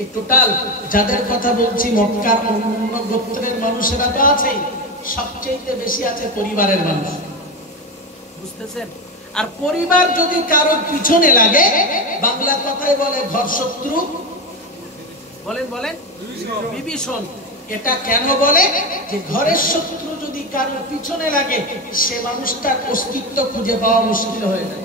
এই টোটাল যাদের কথা বলছি মক্কার অন্য গোত্রের মানুষেরা তো আছেই, সবচেয়ে বেশি আছে পরিবারের মানুষ, বুঝতেছেন? আর পরিবার যদি কারোর পিছনে লাগে, বাংলা কথায় বলে ঘর শত্রু, বলেন বলেন বিভীষণ। এটা কেন বলে? যে ঘরের শত্রু যদি কারোর পিছনে লাগে, সে মানুষটার অস্তিত্ব খুঁজে পাওয়া মুশকিল হয়ে যায়।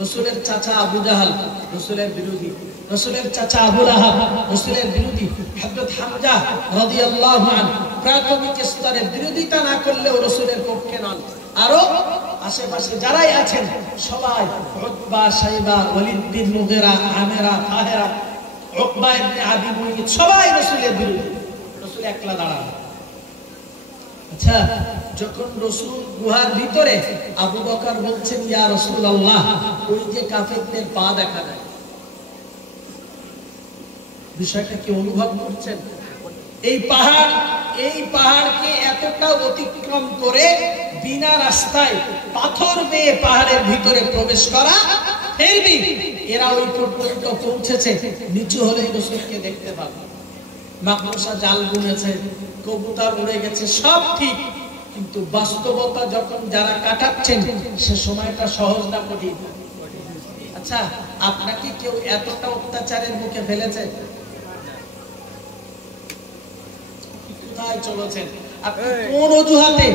রাসূলের চাচা আবু জাহাল রাসূলের বিরোধী, রাসূলের চাচা আবু লাহাব রাসূলের বিরোধী, হযরত হামজা রাদিয়াল্লাহু আনহু প্রাথমিক স্তরে বিরোধিতা না করলেও রাসূলের পক্ষে নন। আরো আশেপাশে যারাই আছেন সবাই, উতবা, শাইবা, ওয়ালিদ বিন মুগীরা, আমেরা, তাহেরা, উকবা ইবনে আবি মুঈত, সবাই রাসূলের বিরোধী। রাসূল একলা দাঁড়ান। আচ্ছা, যখন রাসূল গুহার ভিতরে, আবু বকর বলছেন ইয়া রাসূলুল্লাহ, ওই যে কাফেরদের পা দেখা যায়, বিষয়টা কি অনুভব করছেন? এই পাহাড়কে এতটা অতিক্রম করে বিনা রাস্তায় পাথর বেয়ে পাহাড়ের ভিতরে প্রবেশ করা, ফেরবি এরা ওই পর্যন্ত পৌঁছেছে, নিচু হলেই রাসূলকে দেখতে পাবে। মাকড়সা জাল বুনেছে, কবুতর উড়ে গেছে, সব ঠিক, কিন্তু বাস্তবতা যখন যারা কাটাচ্ছেন সে সময়টা সহজ না কঠিন? আচ্ছা, আপনাকে কেউ এতটা অত্যাচারের মুখে ফেলেছে? কোথায় চলেছেন আপনি? কোন অজুহাতে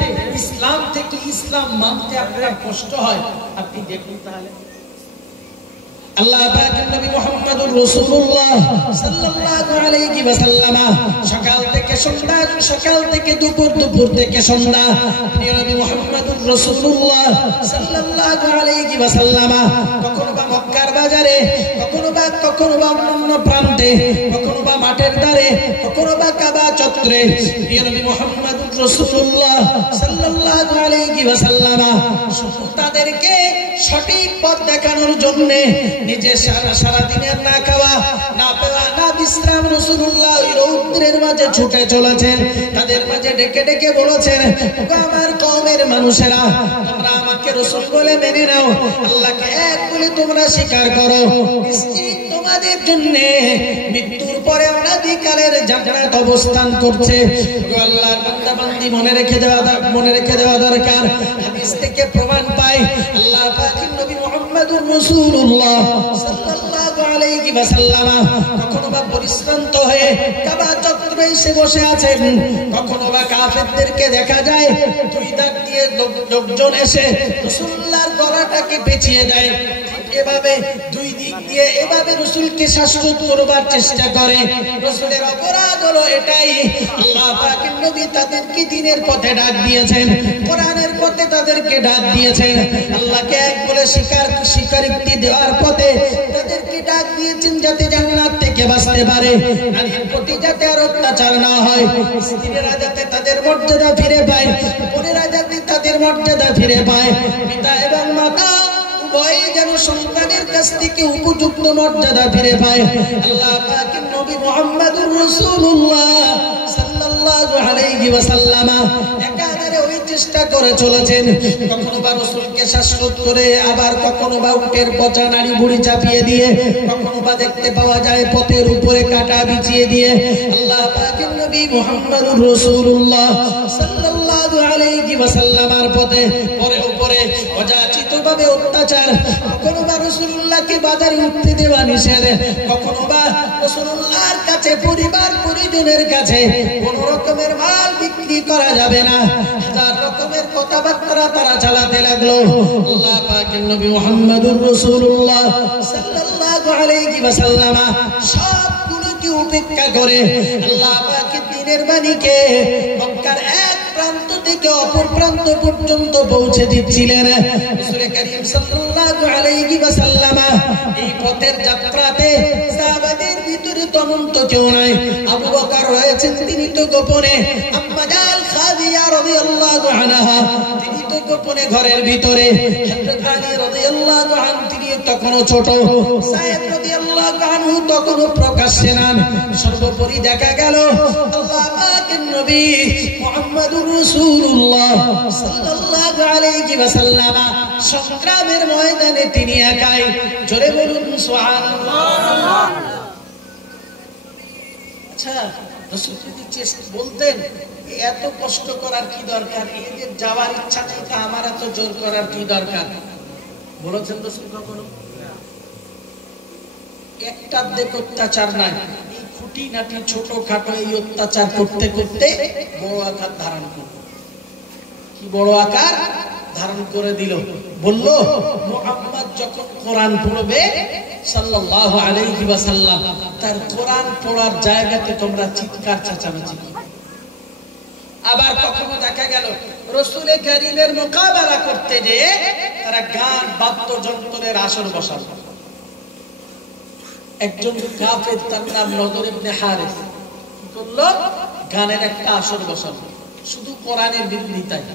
ইসলাম থেকে ইসলাম মানতে আপনার কষ্ট হয়? আপনি দেখুন তাহলে। আল্লাহ পাকের নবী মুহাম্মদুর রাসূলুল্লাহ সাল্লাল্লাহু আলাইহি ওয়াসাল্লাম সকাল থেকে সন্ধ্যা, সকাল থেকে দুপুর, দুপুর থেকে সন্ধ্যা, নবী মুহাম্মদুর রাসূলুল্লাহ সাল্লাল্লাহু আলাইহি ওয়াসাল্লাম কখনো বা মক্কার বাজারে, কখনো বা অন্য প্রান্তে, কখনো বা মাঠের ধারে, কখনো বা কাবা চত্বরে, নবী মুহাম্মদুর রাসূলুল্লাহ সাল্লাল্লাহু আলাইহি ওয়াসাল্লাম তাদেরকে সঠিক পথ দেখানোর জন্য নিজে সারা দিনের না খাওয়া না পেওয়া না বিশ্রাম রাসূলুল্লাহ ওই রৌদ্রের মাঝে ছুটে চলেছেন, তাদের মাঝে ডেকে ডেকে বলেছেন, আমার কওমের মানুষেরা, তোমরা আমাকে রাসূল বলে মেনে নাও, আল্লাহকে এক বলে তোমরা স্বীকার করো, নিশ্চিত তোমাদের জন্য মৃত্যুর পরে অনাদিকালের জান্নাত অবস্থান করছে। আল্লাহর বান্দা বান্দি মনে রেখে দেওয়া দরকার। হাদিস থেকে প্রমাণ পাই, আল্লাহ পাকের নবী মুহাম্মদুর রাসূলুল্লাহ সাল্লাল্লাহু আলাইহি ওয়াসাল্লাম কখনো বা পরিশ্রান্ত হয়ে কাবা চত্বরে এসে বসে আছেন, কখনো বা কাফেরদেরকে দেখা যায় দুই দাগ দিয়ে লোকজন এসে রাসূলুল্লাহর গলাটাকে পেঁচিয়ে দেয়। এভাবে দুই দিক দিয়ে এভাবে রাসূলকে শ্বাসরোধ করবার চেষ্টা করে। রাসূলের অপরাধ হলো এটাই, আল্লাহ পাকের নবী তাদেরকে দ্বীনের পথে ডাক দিয়েছেন, কোরআনের পথে তাদেরকে ডাক দিয়েছেন, আল্লাহকে এক বলে স্বীকারোক্তি দেওয়ার পথে তাদেরকে ডাক দিয়েছেন, যাতে জান্নাত থেকে বাঁচতে পারে, নারীর প্রতি যাতে আর অত্যাচার না হয়, স্ত্রীরা যাতে তাদের মর্যাদা ফিরে পায়, বোনেরা যাতে তাদের মর্যাদা ফিরে পায়, পিতা এবং মাতা উভয়ই যেন সন্তানের কাছ থেকে উপযুক্ত মর্যাদা ফিরে পায়। আল্লাহ পাকের নবী মুহাম্মদুর রাসূলুল্লাহ সাল্লাল্লাহু আলাইহি ওয়াসাল্লাম একাধারে ওই চেষ্টা করে চলেছেন, কখনো বা রাসূলকে শ্বাসরোধ করে, আবার কখনো বা উটের পচা নাড়ি বুড়ি চাপিয়ে দিয়ে, কখনো বা দেখতে পাওয়া যায় পথের উপরে কাঁটা বিছিয়ে দিয়ে আল্লাহ পাকের নবী মুহাম্মদুর রাসূলুল্লাহ সাল্লাল্লাহু আলাইহি ওয়াসাল্লামের পথে পরে উপরে অযাচিতভাবে অত্যাচার, কখনো বা রাসূলুল্লাহকে বাজারে উঠতে দেওয়া নিষেধ, কখনো বা রাসূলুল্লাহর কাছে পরিবার পরিজনের কাছে কোন রকমের মাল বিক্রি করা যাবে না, হাজার রকমের কথাবার্তা তারা চালাতে লাগলো। আল্লাহ পাকের নবী মুহাম্মদুর রাসূলুল্লাহ সাল্লাল্লাহু আলাইহি ওয়াসাল্লাম সবগুলোকে উপেক্ষা করে আল্লাহ পাকের দ্বীনের বাণীকে মক্কার এক প্রান্ত থেকে অপর প্রান্ত পর্যন্ত পৌঁছে দিচ্ছিলেন। রাসূল করিম সাল্লাল্লাহু আলাইহি ওয়াসাল্লাম এই পথের যাত্রাতে সাহাবাদের ভিতরে তেমন তো কেউ নাই। আবু বকর রয়েছেন, তিনি তো গোপনে, আম্মা জাল খাদিজা রাদিয়াল্লাহু আনহা তিনি তো গোপনে ঘরের ভিতরে, হযরত আলী রাদিয়াল্লাহু আনহু তিনি তখনও ছোট, সায়েদ রাদিয়াল্লাহু আনহু তখনও প্রকাশ্যে নন। সর্বোপরি দেখা গেল আল্লাহ পাকের নবী মুহাম্মদুর রাসূলুল্লাহ সাল্লাল্লাহু আলাইহি ওয়াসাল্লাম সংগ্রামের ময়দানে তিনি একাই। জোরে বলুন সুবহানাল্লাহ। আচ্ছা, রাসূল যদি বলতেন এত কষ্ট করার কি দরকার, এদের যাওয়ার ইচ্ছা নেই, তা আমার এত জোর করার কি দরকার, বলেছেন রাসূল কখনো? একটা দেখ অত্যাচার নাই, এই খুঁটিনাটি ছোটখাটো এই অত্যাচার করতে করতে বড় আকার ধারণ করল। কি বড় আকার ধারণ করে দিল? বলল মুহাম্মদ যখন কোরআন পড়বে সাল্লাল্লাহু আলাইহি ওয়াসাল্লাম, তার কোরআন পড়ার জায়গাতে তোমরা চিৎকার চেঁচামেচি করবে। আবার কখনো দেখা গেল রাসূল কারীমের মোকাবেলা করতে যেয়ে তারা গান বাদ্যযন্ত্রের আসর বসাল। একজন কাফের, তার নাম নদর ইবনে হারিস, কি করলো? গানের একটা আসর বসাল, শুধু কোরআনের বিরোধিতায়।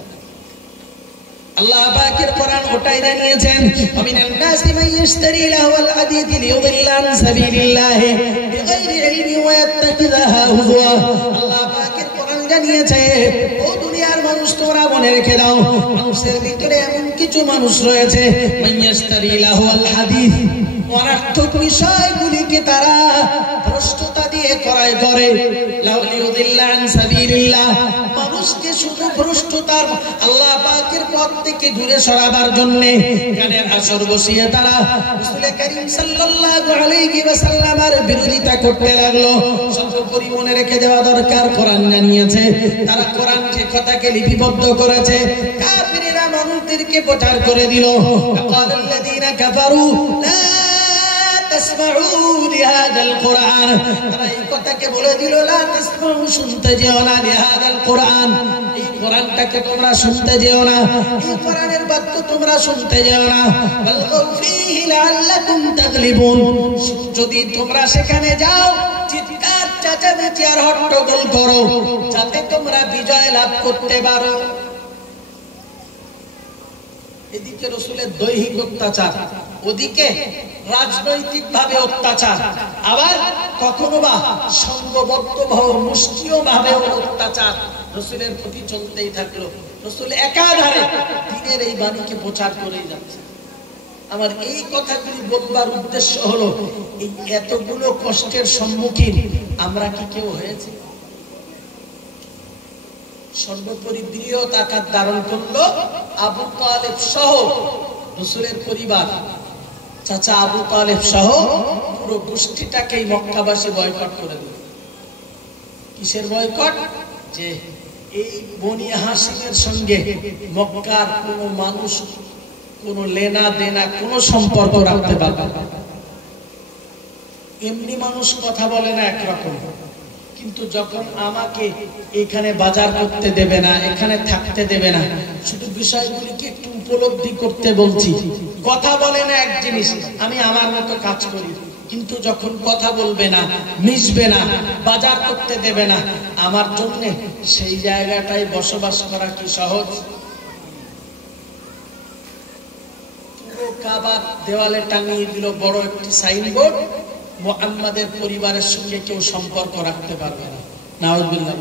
আল্লাহ পাকের কোরআন ওটাই জানিয়েছেন, ওয়ামিনান নাসি মান ইশতারি লাহওয়াল হাদিথি লিয়ুদিল্লা আন সাবিলিল্লাহি বিগাইরি ইলমিন ওয়া ইয়াত্তাখিযাহা হুজুয়া। আল্লাহ পাকের কোরআন জানিয়েছে, ও দুনিয়ার মানুষ তোমরা মনে রেখে দাও, মানুষের ভিতরে এমন কিছু মানুষ রয়েছে মান ইশতারি লাহওয়াল হাদিথ, অনর্থক বিষয়গুলিকে তারা ভ্রষ্টতা দিয়ে ক্রয় করে, লিয়ুদিল্লা আন সাবিলিল্লাহ, মানুষকে শুধু ভ্রষ্টতার আল্লাহ পাকের পথ থেকে দূরে সরাবার জন্য গানের আসর বসিয়ে তারা রাসূল করিম সাল্লাল্লাহু আলাইহি ওয়াসাল্লামের বিরোধিতা করতে লাগলো। সর্বোপরি মনে রেখে দেওয়া দরকার, কোরআন জানিয়েছে, তারা কোরআনকে কথাকে লিপিবদ্ধ করেছে, কাফিরেরা মানুষদেরকে প্রচার করে দিল। ক্বালাল্লাযীনা কাফারু লা তাসমাউ লিহাদাল কোরআন, তারা এই কথাকে বলে দিল, লা তাসমাউ, শুনতে যেও না, লিহাদাল কোরআন, এই কোরআনটাকে তোমরা শুনতে যেও না, এই কোরআনের বাক্য তোমরা শুনতে যেও না, বালগাউ ফীহি লাআল্লাকুম তাগলিবুন, যদি তোমরা সেখানে যাও চিৎকার চেঁচামেচি আর হট্টগোল করো, যাতে তোমরা বিজয় লাভ করতে পারো। এদিকে রাসূলের দৈহিক অত্যাচার, ওদিকে রাজনৈতিক ভাবে অত্যাচার, আবার কখনো বা সংঘবদ্ধ ভাবে মুষ্টিও ভাবে অত্যাচার রাসূলের প্রতি চলতেই থাকলো। রাসূল একাধারে দ্বীনের এই বাণীকে প্রচার করেই যাচ্ছে। আমার এই কথাগুলি বলবার উদ্দেশ্য হলো, এই এতগুলো কষ্টের সম্মুখীন আমরা কি কেউ হয়েছে? সর্বোপরি বৃহৎ আকার ধারণ করলো আবু তালেব সহ রাসূলের পরিবার, চাচা আবু তালেব সহ পুরো গোষ্ঠীটাকেই মক্কাবাসী বয়কট করে দিল। কিসের বয়কট? যে এই বনি হাশিমের সঙ্গে মক্কার কোন মানুষ কোন লেনা দেনা কোন সম্পর্ক রাখতে পারবে না। এমনি মানুষ কথা বলে না একরকম, কিন্তু যখন আমাকে এখানে বাজার করতে দেবে না, এখানে থাকতে দেবে না, শুধু বিষয়গুলিকে একটু উপলব্ধি করতে বলছি। কথা বলে না এক জিনিস, আমি আমার মতো কাজ করি, কিন্তু যখন কথা বলবে না, মিশবে না, বাজার করতে দেবে না, আমার জন্য সেই জায়গাটায় বসবাস করা কি সহজ? পুরো কাবার দেওয়ালে টাঙিয়ে দিল বড় একটি সাইনবোর্ড, মুহাম্মাদের পরিবারের সঙ্গে কেউ সম্পর্ক রাখতে পারবে না। নাউযুবিল্লাহ।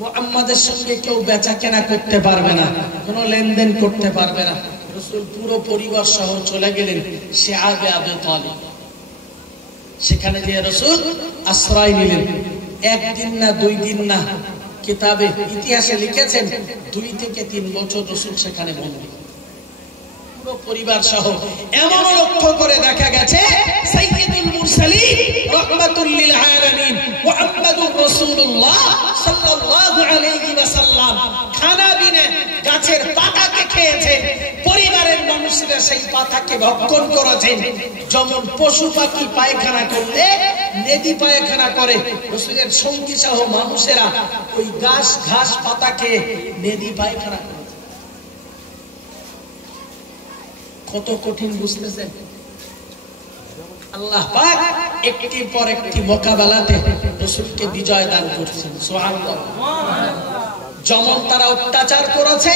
মুহাম্মাদের সঙ্গে কেউ বেচা কেনা করতে পারবে না, কোনো লেনদেন করতে পারবে না। রাসূল পুরো পরিবার সহ চলে গেলেন শিআবে আবু তালিব। সেখানে গিয়ে রাসূল আশ্রয় নিলেন। একদিন না, 2 দিন না, কিতাবে ইতিহাসে লিখেছেন 2 থেকে 3 বছর রাসূল সেখানে বন্দী, পুরো পরিবার সহ। এমন লক্ষ্য করে দেখা গেছে সাইয়্যিদুল মুরসালিন রাহমাতুল লিল আলামিন মুহাম্মাদুর রাসূলুল্লাহ সাল্লাল্লাহু আলাইহি ওয়াসাল্লাম খানা বিনে গাছের পাতাকে খেয়েছেন, পরিবারের মানুষরা সেই পাতাকে ভক্ষণ করেছেন। যেমন পশু পাখি পায়খানা করলে নেদি পায়খানা করে, রাসূলের সঙ্গী সহ মানুষেরা ওই ঘাস পাতাকে নেদি পায়খানা করে। কত কঠিন বুঝতেছেন? আল্লাহ পাক একটির পর একটি মোকাবেলাতে রাসূলকে বিজয় দান করছেন। সুবহানাল্লাহ। যেমন তারা অত্যাচার করেছে,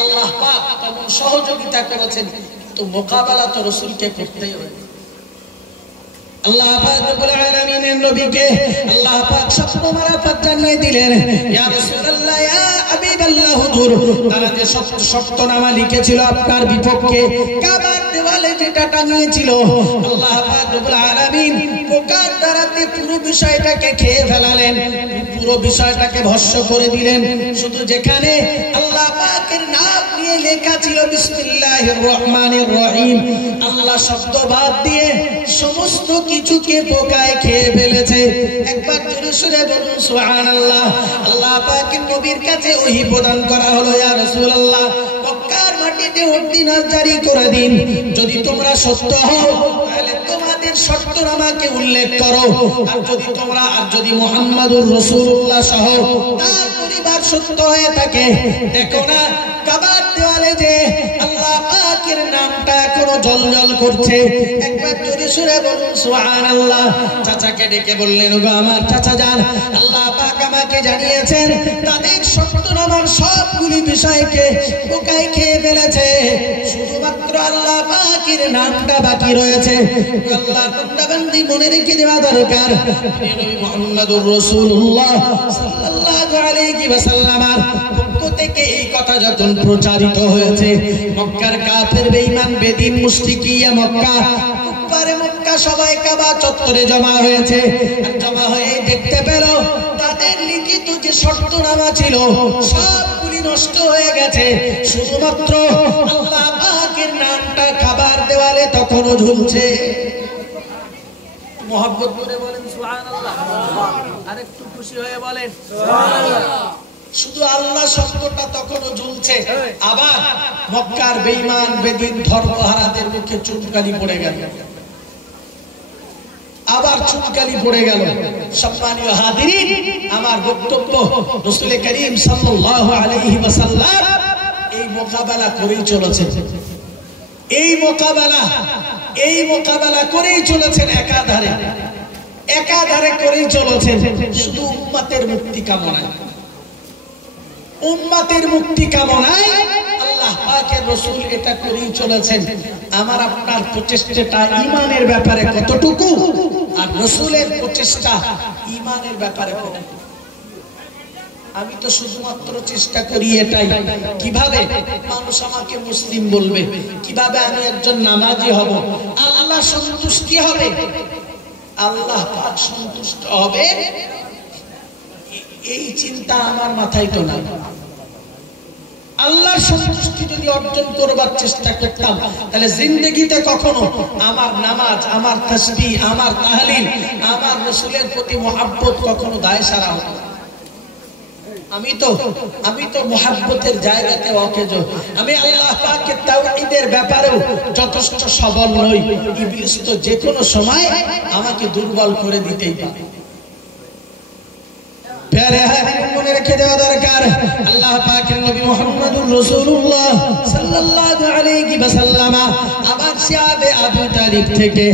আল্লাহ পাক তেমন সহযোগিতা করেছেন, কিন্তু মোকাবেলা তো রাসূলকে করতেই হবে। আল্লাহ পাক রব্বুল আলামিনের নবীকে আল্লাহ পাক স্বপ্ন মারফত জানিয়ে দিলেন, ইয়া রাসূলুল্লাহ, ইয়া হাবিবাল্লাহ, হুজুর, তারা যে শর্তনামা লিখেছিল আপনার বিপক্ষে, কাবার দেওয়ালে যেটা টাঙিয়েছিল, আল্লাহ পাক রব্বুল আলামিন পোকার দ্বারাতে পুরো বিষয়টাকে খেয়ে ফেলালেন, পুরো বিষয়টাকে ভস্ম করে দিলেন। শুধু যেখানে আল্লাহ পাকের নাম নিয়ে লেখা ছিল বিসমিল্লাহির রহমানির রহিম, আল্লাহ শব্দ বাদ দিয়ে সমস্ত কিছুকে পোকায় খেয়ে ফেলেছে। একবার জোরে সুরে বলুন সুবহানাল্লাহ। আল্লাহ পাকের নবীর কাছে ওহী প্রদান করা হলো, ইয়া রাসূলুল্লাহ, মক্কার মাটিতে অর্ডিন্যান্স জারি করে দিন, যদি তোমরা সত্য হও তাহলে তোমাদের শর্তনামাকে উল্লেখ করো, আর যদি মুহাম্মাদুর রাসূলুল্লাহ সহ তার পরিবার সত্য হয়ে থাকে, দেখো না কাবার দেওয়ালে যে আল্লাহ পাকের নামটা এখনো জ্বলজ্বল করছে। একবার জোরে সুরে বলুন সুবহানাল্লাহ। চাচাকে ডেকে বললেন, ওগো আমার চাচা যান, আল্লাহ পাক আমাকে জানিয়েছেন তাদের শর্তনামার সবগুলি বিষয়কে পোকায় খেয়ে ফেলেছে, শুধুমাত্র আল্লাহ পাকের নামটা বাকি রয়েছে। আল্লাহর বান্দা বান্দি মনে রেখে দেওয়া দরকার, নবী মুহাম্মদুর রাসূলুল্লাহ সাল্লাল্লাহু আলাইহি ওয়াসাল্লামের পক্ষ থেকে এই কথা যখন প্রচারিত হয়েছে, মক্কার কাফের বেঈমান বেদিন মুশরিকিয়া মক্কা কুফারে মক্কা সবাই কাবা চত্বরে জমা হয়েছে। জমা হয়ে দেখতে পেল তাদের লিখিত যে শর্তনামা ছিল সবগুলি নষ্ট হয়ে গেছে, শুধুমাত্র আল্লাহ পাকের নামটা খাবার দেওয়ালে তখনও ঝুলছে। মোহাব্বত করে বলেন সুবহানাল্লাহ, আর একটু খুশি হয়ে বলেন সুবহানাল্লাহ। শুধু আল্লাহ শব্দটা তখনও ঝুলছে। আবার মক্কার বেঈমান বেদিন ধর্মহারাদের মুখে চুনকালি পড়ে গেল, আবার চুনকালি পড়ে গেল। সম্মানীয় হাজিরিন, আমার বক্তব্য রাসূল করিম সাল্লাল্লাহু আলাইহি ওয়াসাল্লাম এই মোকাবেলা করেই চলেছেন, এই মোকাবেলা করেই চলেছেন, একাধারে করেই চলেছেন। শুধু উম্মতের মুক্তি কামনায়, আল্লাহ পাকের রাসূল এটা করেই চলেছেন। আমার আপনার প্রচেষ্টাটা ঈমানের ব্যাপারে কতটুকু, আর রাসূলের প্রচেষ্টা ঈমানের ব্যাপারে কতটুকু? আমি তো শুধুমাত্র চেষ্টা করি এটাই, কিভাবে মানুষ আমাকে মুসলিম বলবে, কিভাবে আমি একজন নামাজি হব, আল্লাহ সন্তুষ্টি হবে, আল্লাহ পাক সন্তুষ্ট হবে, এই চিন্তা আমার মাথায় তো নাই। আল্লাহর সন্তুষ্টি যদি অর্জন করবার চেষ্টা করতাম, তাহলে জিন্দেগিতে কখনো আমার নামাজ, আমার তাসবিহ, আমার তাহলিল, আমার রাসূলের প্রতি মুহাব্বত কখনো দায় সারা হতো না। আমি তো মুহাব্বতের জায়গাতে অকেজ। আমি আল্লাহ পাকের তাওহীদের ব্যাপারেও যথেষ্ট সবল নই। ইবলিস তো যে কোনো সময় আমাকে দুর্বল করে দিতেই পারে। প্যারে হাজির, মনে রেখে দেওয়া দরকার, আল্লাহ পাকের নবী মুহাম্মদুর রাসূলুল্লাহ সাল্লাল্লাহু আলাইহি ওয়াসাল্লাম আবার শিয়াবে আবু তালিব থেকে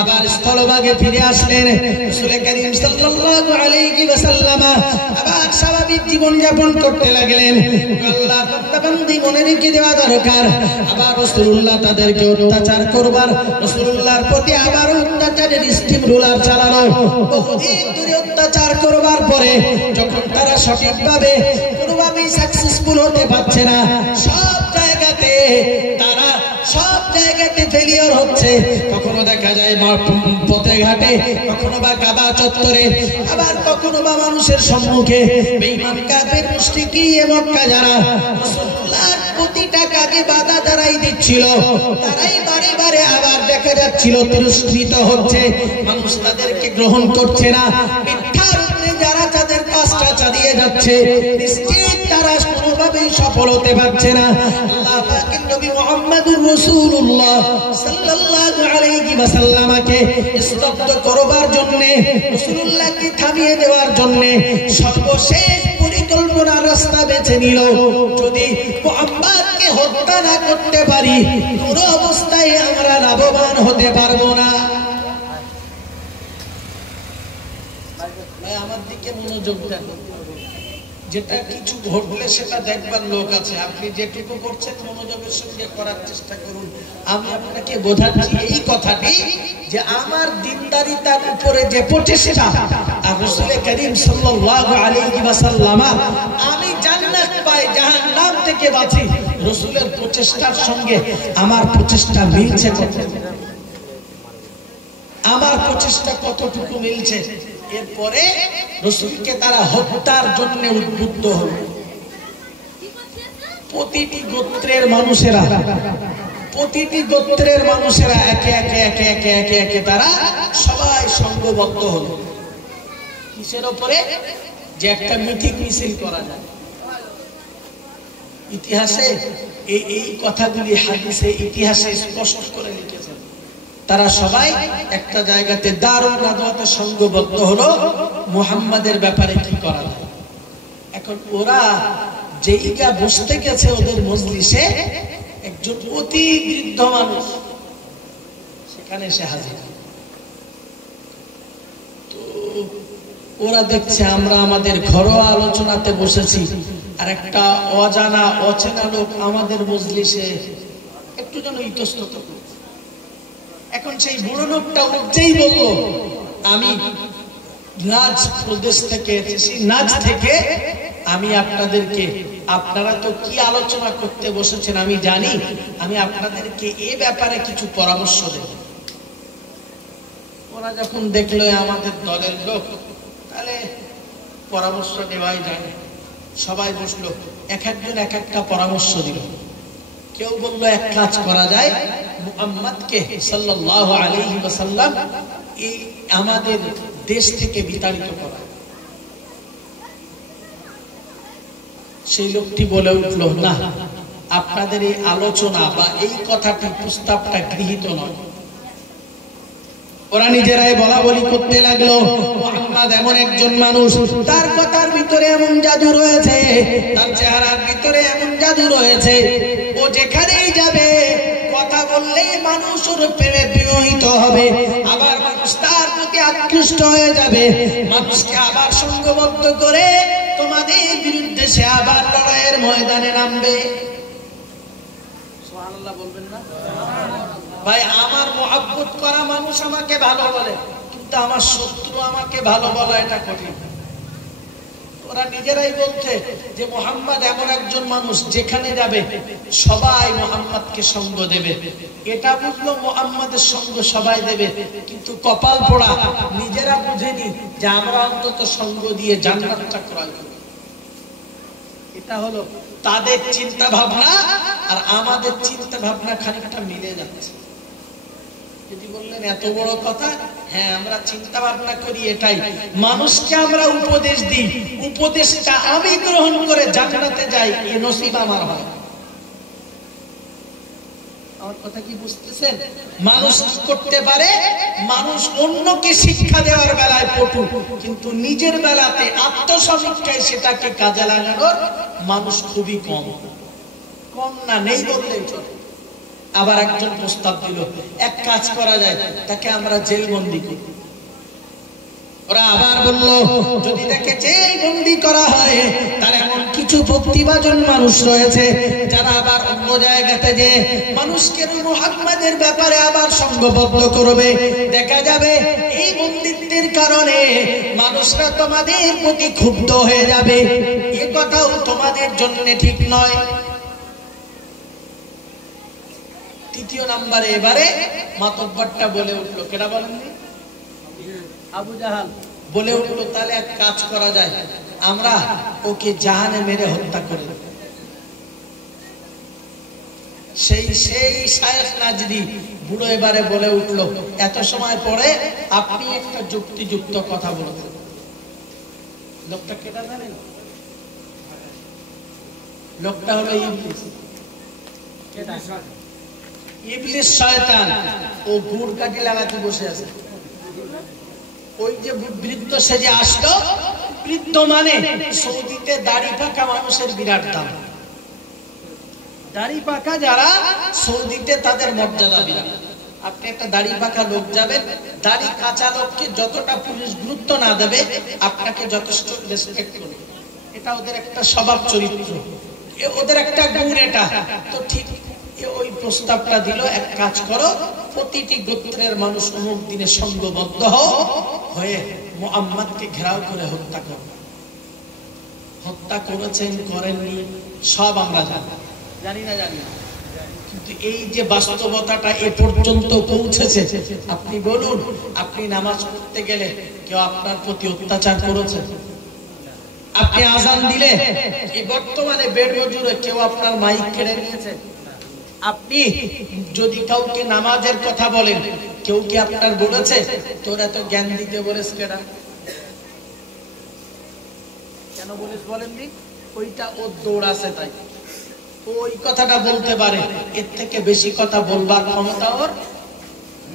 আবার স্থলভাগে ফিরে আসলেন। রাসূল করিম সাল্লাল্লাহু আলাইহি ওয়াসাল্লাম আবার স্বাভাবিক জীবন যাপন করতে লাগলেন। আল্লাহর বান্দাবান্দি, মনে রেখে দেওয়া দরকার, আবার রাসূলুল্লাহ তাদেরকে অত্যাচার করবার, রাসূলুল্লাহর প্রতি আবার অত্যাচারের স্টিম রোলার চালানো, বহুদিন ধরে অত্যাচার করবার পরে যখন তারা সঠিকভাবে কোনোভাবেই সাকসেসফুল হতে পারছে না, সব জায়গাতে ফেলিয়ার হচ্ছে, কখনো দেখা যায় পথে ঘাটে, কখনো বা কাবা চত্বরে, আবার কখনো বা মানুষের সম্মুখে বেঈমান কাফের মুশরিকি মক্কা যারা রাসূলুল্লাহর প্রতিটা কাজে বাধা দাঁড়াই দিচ্ছিল, তারাই বারে বারে আবার দেখা যাচ্ছিল তিরস্কৃত হচ্ছে, মানুষ তাদেরকে গ্রহণ করছে না। মিথ্যার উপরে যারা তাদের কাজটা চালিয়ে যাচ্ছে, নিশ্চিত তারা কোনোভাবেই সফল হতে পারছে না। আল্লাহ পাকের নবী মুহাম্মদুর রাসূলুল্লাহ সাল্লাল্লাহু আলাইহি ওয়াসাল্লামকে স্তব্ধ করবার জন্য, রাসূলুল্লাহকে থামিয়ে দেওয়ার জন্য সর্বশেষ পরিকল্পনা রাস্তা বেছে নিল। যদি মুহাম্মদকে হত্যা না করতে পারি, পুরো অবস্থায় আমরা লাভবান হতে পারবো না। আমার দিকে মনোযোগ দেন। যেটা কিছু ঘটলে সেটা দেখবার লোক আছে, আপনি যেটুকু করছেন মনোযোগের সঙ্গে করার চেষ্টা করুন। আমি আপনাকে বোঝাচ্ছি এই কথাটি যে আমার দিনদারিতার উপরে যে প্রচেষ্টা, আর রাসূল করিম সাল্লাল্লাহু আলাইহি ওয়াসাল্লাম আমি জান্নাত পাই, জাহান্নাম থেকে বাঁচি, রাসূলের প্রচেষ্টার সঙ্গে আমার প্রচেষ্টা মিলছে কত? আমার প্রচেষ্টা কতটুকু মিলছে? এরপরে রাসূলকে তারা হত্যার জন্য উদ্বুদ্ধ হল। প্রতিটি গোত্রের মানুষেরা একে তারা সবাই সংঘবদ্ধ হল। কিসের উপরে? যে একটা মিটিং মিছিল করা যায়। ইতিহাসে এই কথাগুলি হাদিসে ইতিহাসে স্পষ্ট করে লিখেছেন। তারা সবাই একটা জায়গাতে দারুন নাদওয়াতে সংঘবদ্ধ হলো মুহাম্মাদের ব্যাপারে কি করা যায়। এখন ওরা যেইটা বসতে গেছে ওদের মজলিসে, একজন অতি বৃদ্ধ মানুষ সেখানে এসে হাজির। তো ওরা দেখছে আমরা আমাদের ঘরোয়া আলোচনাতে বসেছি, আর একটা অজানা অচেনা লোক আমাদের মজলিসে একটু যেন ইতস্তত করছে। এখন সেই বুড়ো লোকটা উঠেই বলল, আমি নাজ প্রদেশ থেকে এসেছি, নাজ থেকে আমি আপনাদেরকে, আপনারা তো কি আলোচনা করতে বসেছেন আমি জানি, আমি আপনাদেরকে এ ব্যাপারে কিছু পরামর্শ দেব। ওরা যখন দেখলো আমাদের দলের লোক, তাহলে পরামর্শ দেওয়াই যায়, সবাই বসলো, এক একজন এক একটা পরামর্শ দিল। কেউ বলল এক কাজ করা যায়, মুহাম্মদকে সাল্লাল্লাহু আলাইহি ওয়াসাল্লাম এই আমাদের দেশ থেকে বিতাড়িত করা। সেই লোকটি বলে উঠল, না, আপনাদের এই আলোচনা বা এই কথাটি, প্রস্তাবটা গৃহীত নয়। ওরা নিজেরাই বলা বলি করতে লাগলো, মুহাম্মদ এমন একজন মানুষ, তার কথার ভিতরে এমন জাদু রয়েছে, তার চেহারার ভিতরে এমন জাদু রয়েছে, ও যেখানেই যাবে কথা বললে মানুষ ওর প্রেমে বিমোহিত হবে, আবার মানুষ তার প্রতি আকৃষ্ট হয়ে যাবে, মানুষকে আবার সংঘবদ্ধ করে তোমাদের বিরুদ্ধে সে আবার লড়াইয়ের ময়দানে নামবে। সুবহানাল্লাহ বলবেন না ভাই? আমার মুহাব্বত করা মানুষ আমাকে ভালো বলে, কিন্তু আমার শত্রু আমাকে ভালো বলা এটা কঠিন। ওরা নিজেরাই বলছে যে মুহাম্মদ এমন একজন মানুষ, যেখানে যাবে সবাই মুহাম্মদকে সঙ্গ দেবে। এটা বুঝলো মুহাম্মদের সঙ্গ সবাই দেবে, কিন্তু কপাল পোড়া নিজেরা বুঝেনি যে আমরা অন্তত সঙ্গ দিয়ে জান্নাতটা ক্রয় করি। এটা হলো তাদের চিন্তা ভাবনা আর আমাদের চিন্তা ভাবনা খানিকটা মিলে যাচ্ছে। যদি বললেন এত বড় কথা, হ্যাঁ আমরা চিন্তা ভাবনা করি এটাই, মানুষকে আমরা উপদেশ দিই, উপদেশটা আমি গ্রহণ করে জান্নাতে যাই, এ নসিব আমার হয়। আমার কথা কি বুঝতেছেন? মানুষ কি করতে পারে, মানুষ অন্যকে শিক্ষা দেওয়ার বেলায় পটু, কিন্তু নিজের বেলাতে আত্মসমীক্ষায় সেটাকে কাজে লাগানোর মানুষ খুবই কম। কম না, নেই বললেই চলে। আবার একজন প্রস্তাব দিল, এক কাজ করা যায়, তাকে আমরা জেলবন্দি করি। ওরা আবার বলল, যদি তাকে জেলবন্দি করা হয়, তার এমন কিছু ভক্তিভাজন মানুষ রয়েছে যারা আবার অন্য জায়গাতে যে মানুষকে মুহাম্মাদের ব্যাপারে আবার সংঘবদ্ধ করবে। দেখা যাবে এই বন্দিত্বের কারণে মানুষরা তোমাদের প্রতি ক্ষুব্ধ হয়ে যাবে। এ কথাও তোমাদের জন্য ঠিক নয়। তৃতীয় নাম্বারে এবারে মাতব্বরটা বলে উঠলো, কেডা বলেননি? আবু জাহাল বলে উঠলো, তাহলে এক কাজ করা যায়, আমরা ওকে জাহানে মেরে হত্যা করে দেব। সেই শায়েখ নাজরি বুড়ো এবারে বলে উঠলো, এত সময় পরে আপনি একটা যুক্তিযুক্ত কথা বলেছেন। লোকটা কেডা জানেন? লোকটা হলো ইবলিস। ইবলিস শয়তান। ও গুড় কাটি লাগাতে বসে আছে। ওই যে বৃদ্ধ সেজে আসলো, বৃদ্ধ মানে সৌদিতে দাড়ি পাকা মানুষের বিরাট দাম। দাড়ি পাকা যারা সৌদিতে, তাদের মর্যাদা বিরাট। আপনি একটা দাড়ি পাকা লোক যাবেন, দাড়ি কাঁচা লোককে যতটা পুলিশ গুরুত্ব না দেবে, আপনাকে যথেষ্ট রেসপেক্ট করবে। এটা ওদের একটা স্বভাব চরিত্র, ওদের একটা গুণ এটা। তো ঠিক ওই প্রস্তাবটা দিল, এক কাজ করো, প্রতিটি গোত্রের মানুষ অমুক দিনে সংঘবদ্ধ হয়ে মুহাম্মদকে ঘেরাও করে হত্যা করো। হত্যা করেছেন করেননি সব আমরা জানি না, কিন্তু এই যে বাস্তবতাটা এ পর্যন্ত পৌঁছেছে, আপনি বলুন, আপনি নামাজ পড়তে গেলে কেউ আপনার প্রতি অত্যাচার করেছে? আপনি আজান দিলে, এই বর্তমানে বেড মজুরে কেউ আপনার মাইক কেড়ে নিয়েছে? আপনি যদি কাউকে নামাজের কথা বলেন, কেউ কি আপনার বলেছে তোর এত জ্ঞান দিতে বলেছ কেডা? কেন বলিস বলেননি? ওইটা ওর দৌড় আছে, তাই ওই কথাটা বলতে পারে। এর থেকে বেশি কথা বলবার ক্ষমতা ওর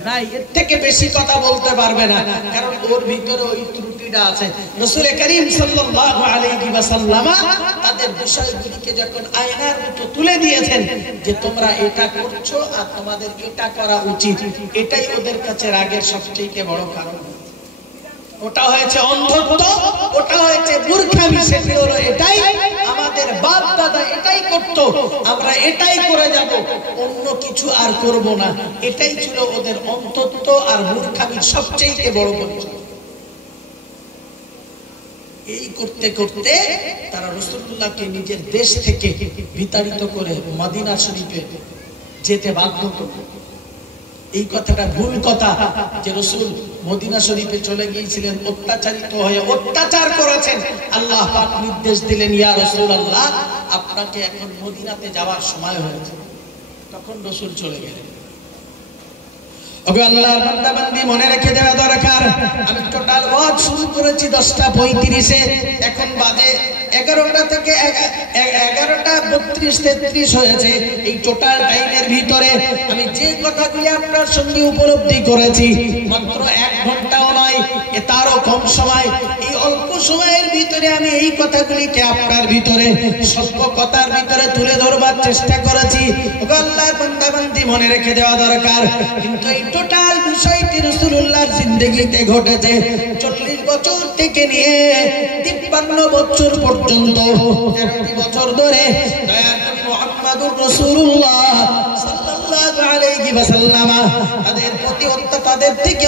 নাই, এর থেকে বেশি কথা বলতে পারবে না, কারণ ওর ভিতরে ওই ত্রুটিটা আছে। রাসূল করিম সাল্লাল্লাহু আলাইহি ওয়াসাল্লাম তাদের বিষয়গুলিকে যখন আয়নার মতো তুলে দিয়েছেন যে তোমরা এটা করছো আর তোমাদের এটা করা উচিত, এটাই ওদের কাছে রাগের সবচেয়ে বড় কারণ। ওটা হয়েছে অন্ধত্ব, ওটা হয়েছে মূর্খামি। সেটি হলো এটাই, আমাদের বাপ দাদা এটাই করতো, আমরা এটাই করে যাব, অন্য কিছু আর করব না। এটাই ছিল ওদের অন্ধত্ব আর মূর্খামির সবচেয়ে বড় পরিচয়। এই করতে করতে তারা রাসূলুল্লাহকে নিজের দেশ থেকে বিতাড়িত করে মদিনা শরীফে যেতে বাধ্য করল। এই কথাটা ভুল কথা যে রাসূল মদিনা শরীফে চলে গিয়েছিলেন অত্যাচারিত হয়ে, অত্যাচার করেছেন। আল্লাহ পাক নির্দেশ দিলেন, ইয়া রাসূলুল্লাহ, আপনাকে এখন মদিনাতে যাওয়ার সময় হয়েছে। তখন রাসূল চলে গেলেন। ওগো আল্লাহর বান্দা বান্দি, মনে রেখে দেওয়া দরকার, আমি টোটাল ওয়াজ শুরু করেছি 10:35-এ, এখন বাজে 11টা থেকে 11:32-33 হয়েছে। এই টোটাল টাইমের ভিতরে আমি যে কথাগুলি আপনার সঙ্গে উপলব্ধি করেছি, মাত্র 1 ঘন্টাও নয়, তারও কম সময়, এই অল্প সময়ের ভিতরে আমি এই কথাগুলিকে আপনার ভিতরে সত্য কথার ভিতরে তুলে ধরবার চেষ্টা করেছি। ওগো আল্লাহর বান্দা বান্দি, মনে রেখে দেওয়া দরকার, কিন্তু এই টোটাল বিষয়টি রাসূলুল্লাহর জিন্দেগিতে ঘটেছে 40 বছর থেকে নিয়ে 53 বছর পর্যন্ত, 13 বছর ধরে দয়ার নবী মুহাম্মদুর রাসূলুল্লাহ সাল্লাল্লাহু আলাইহি ওয়াসাল্লাম তাদের প্রতি তাদের থেকে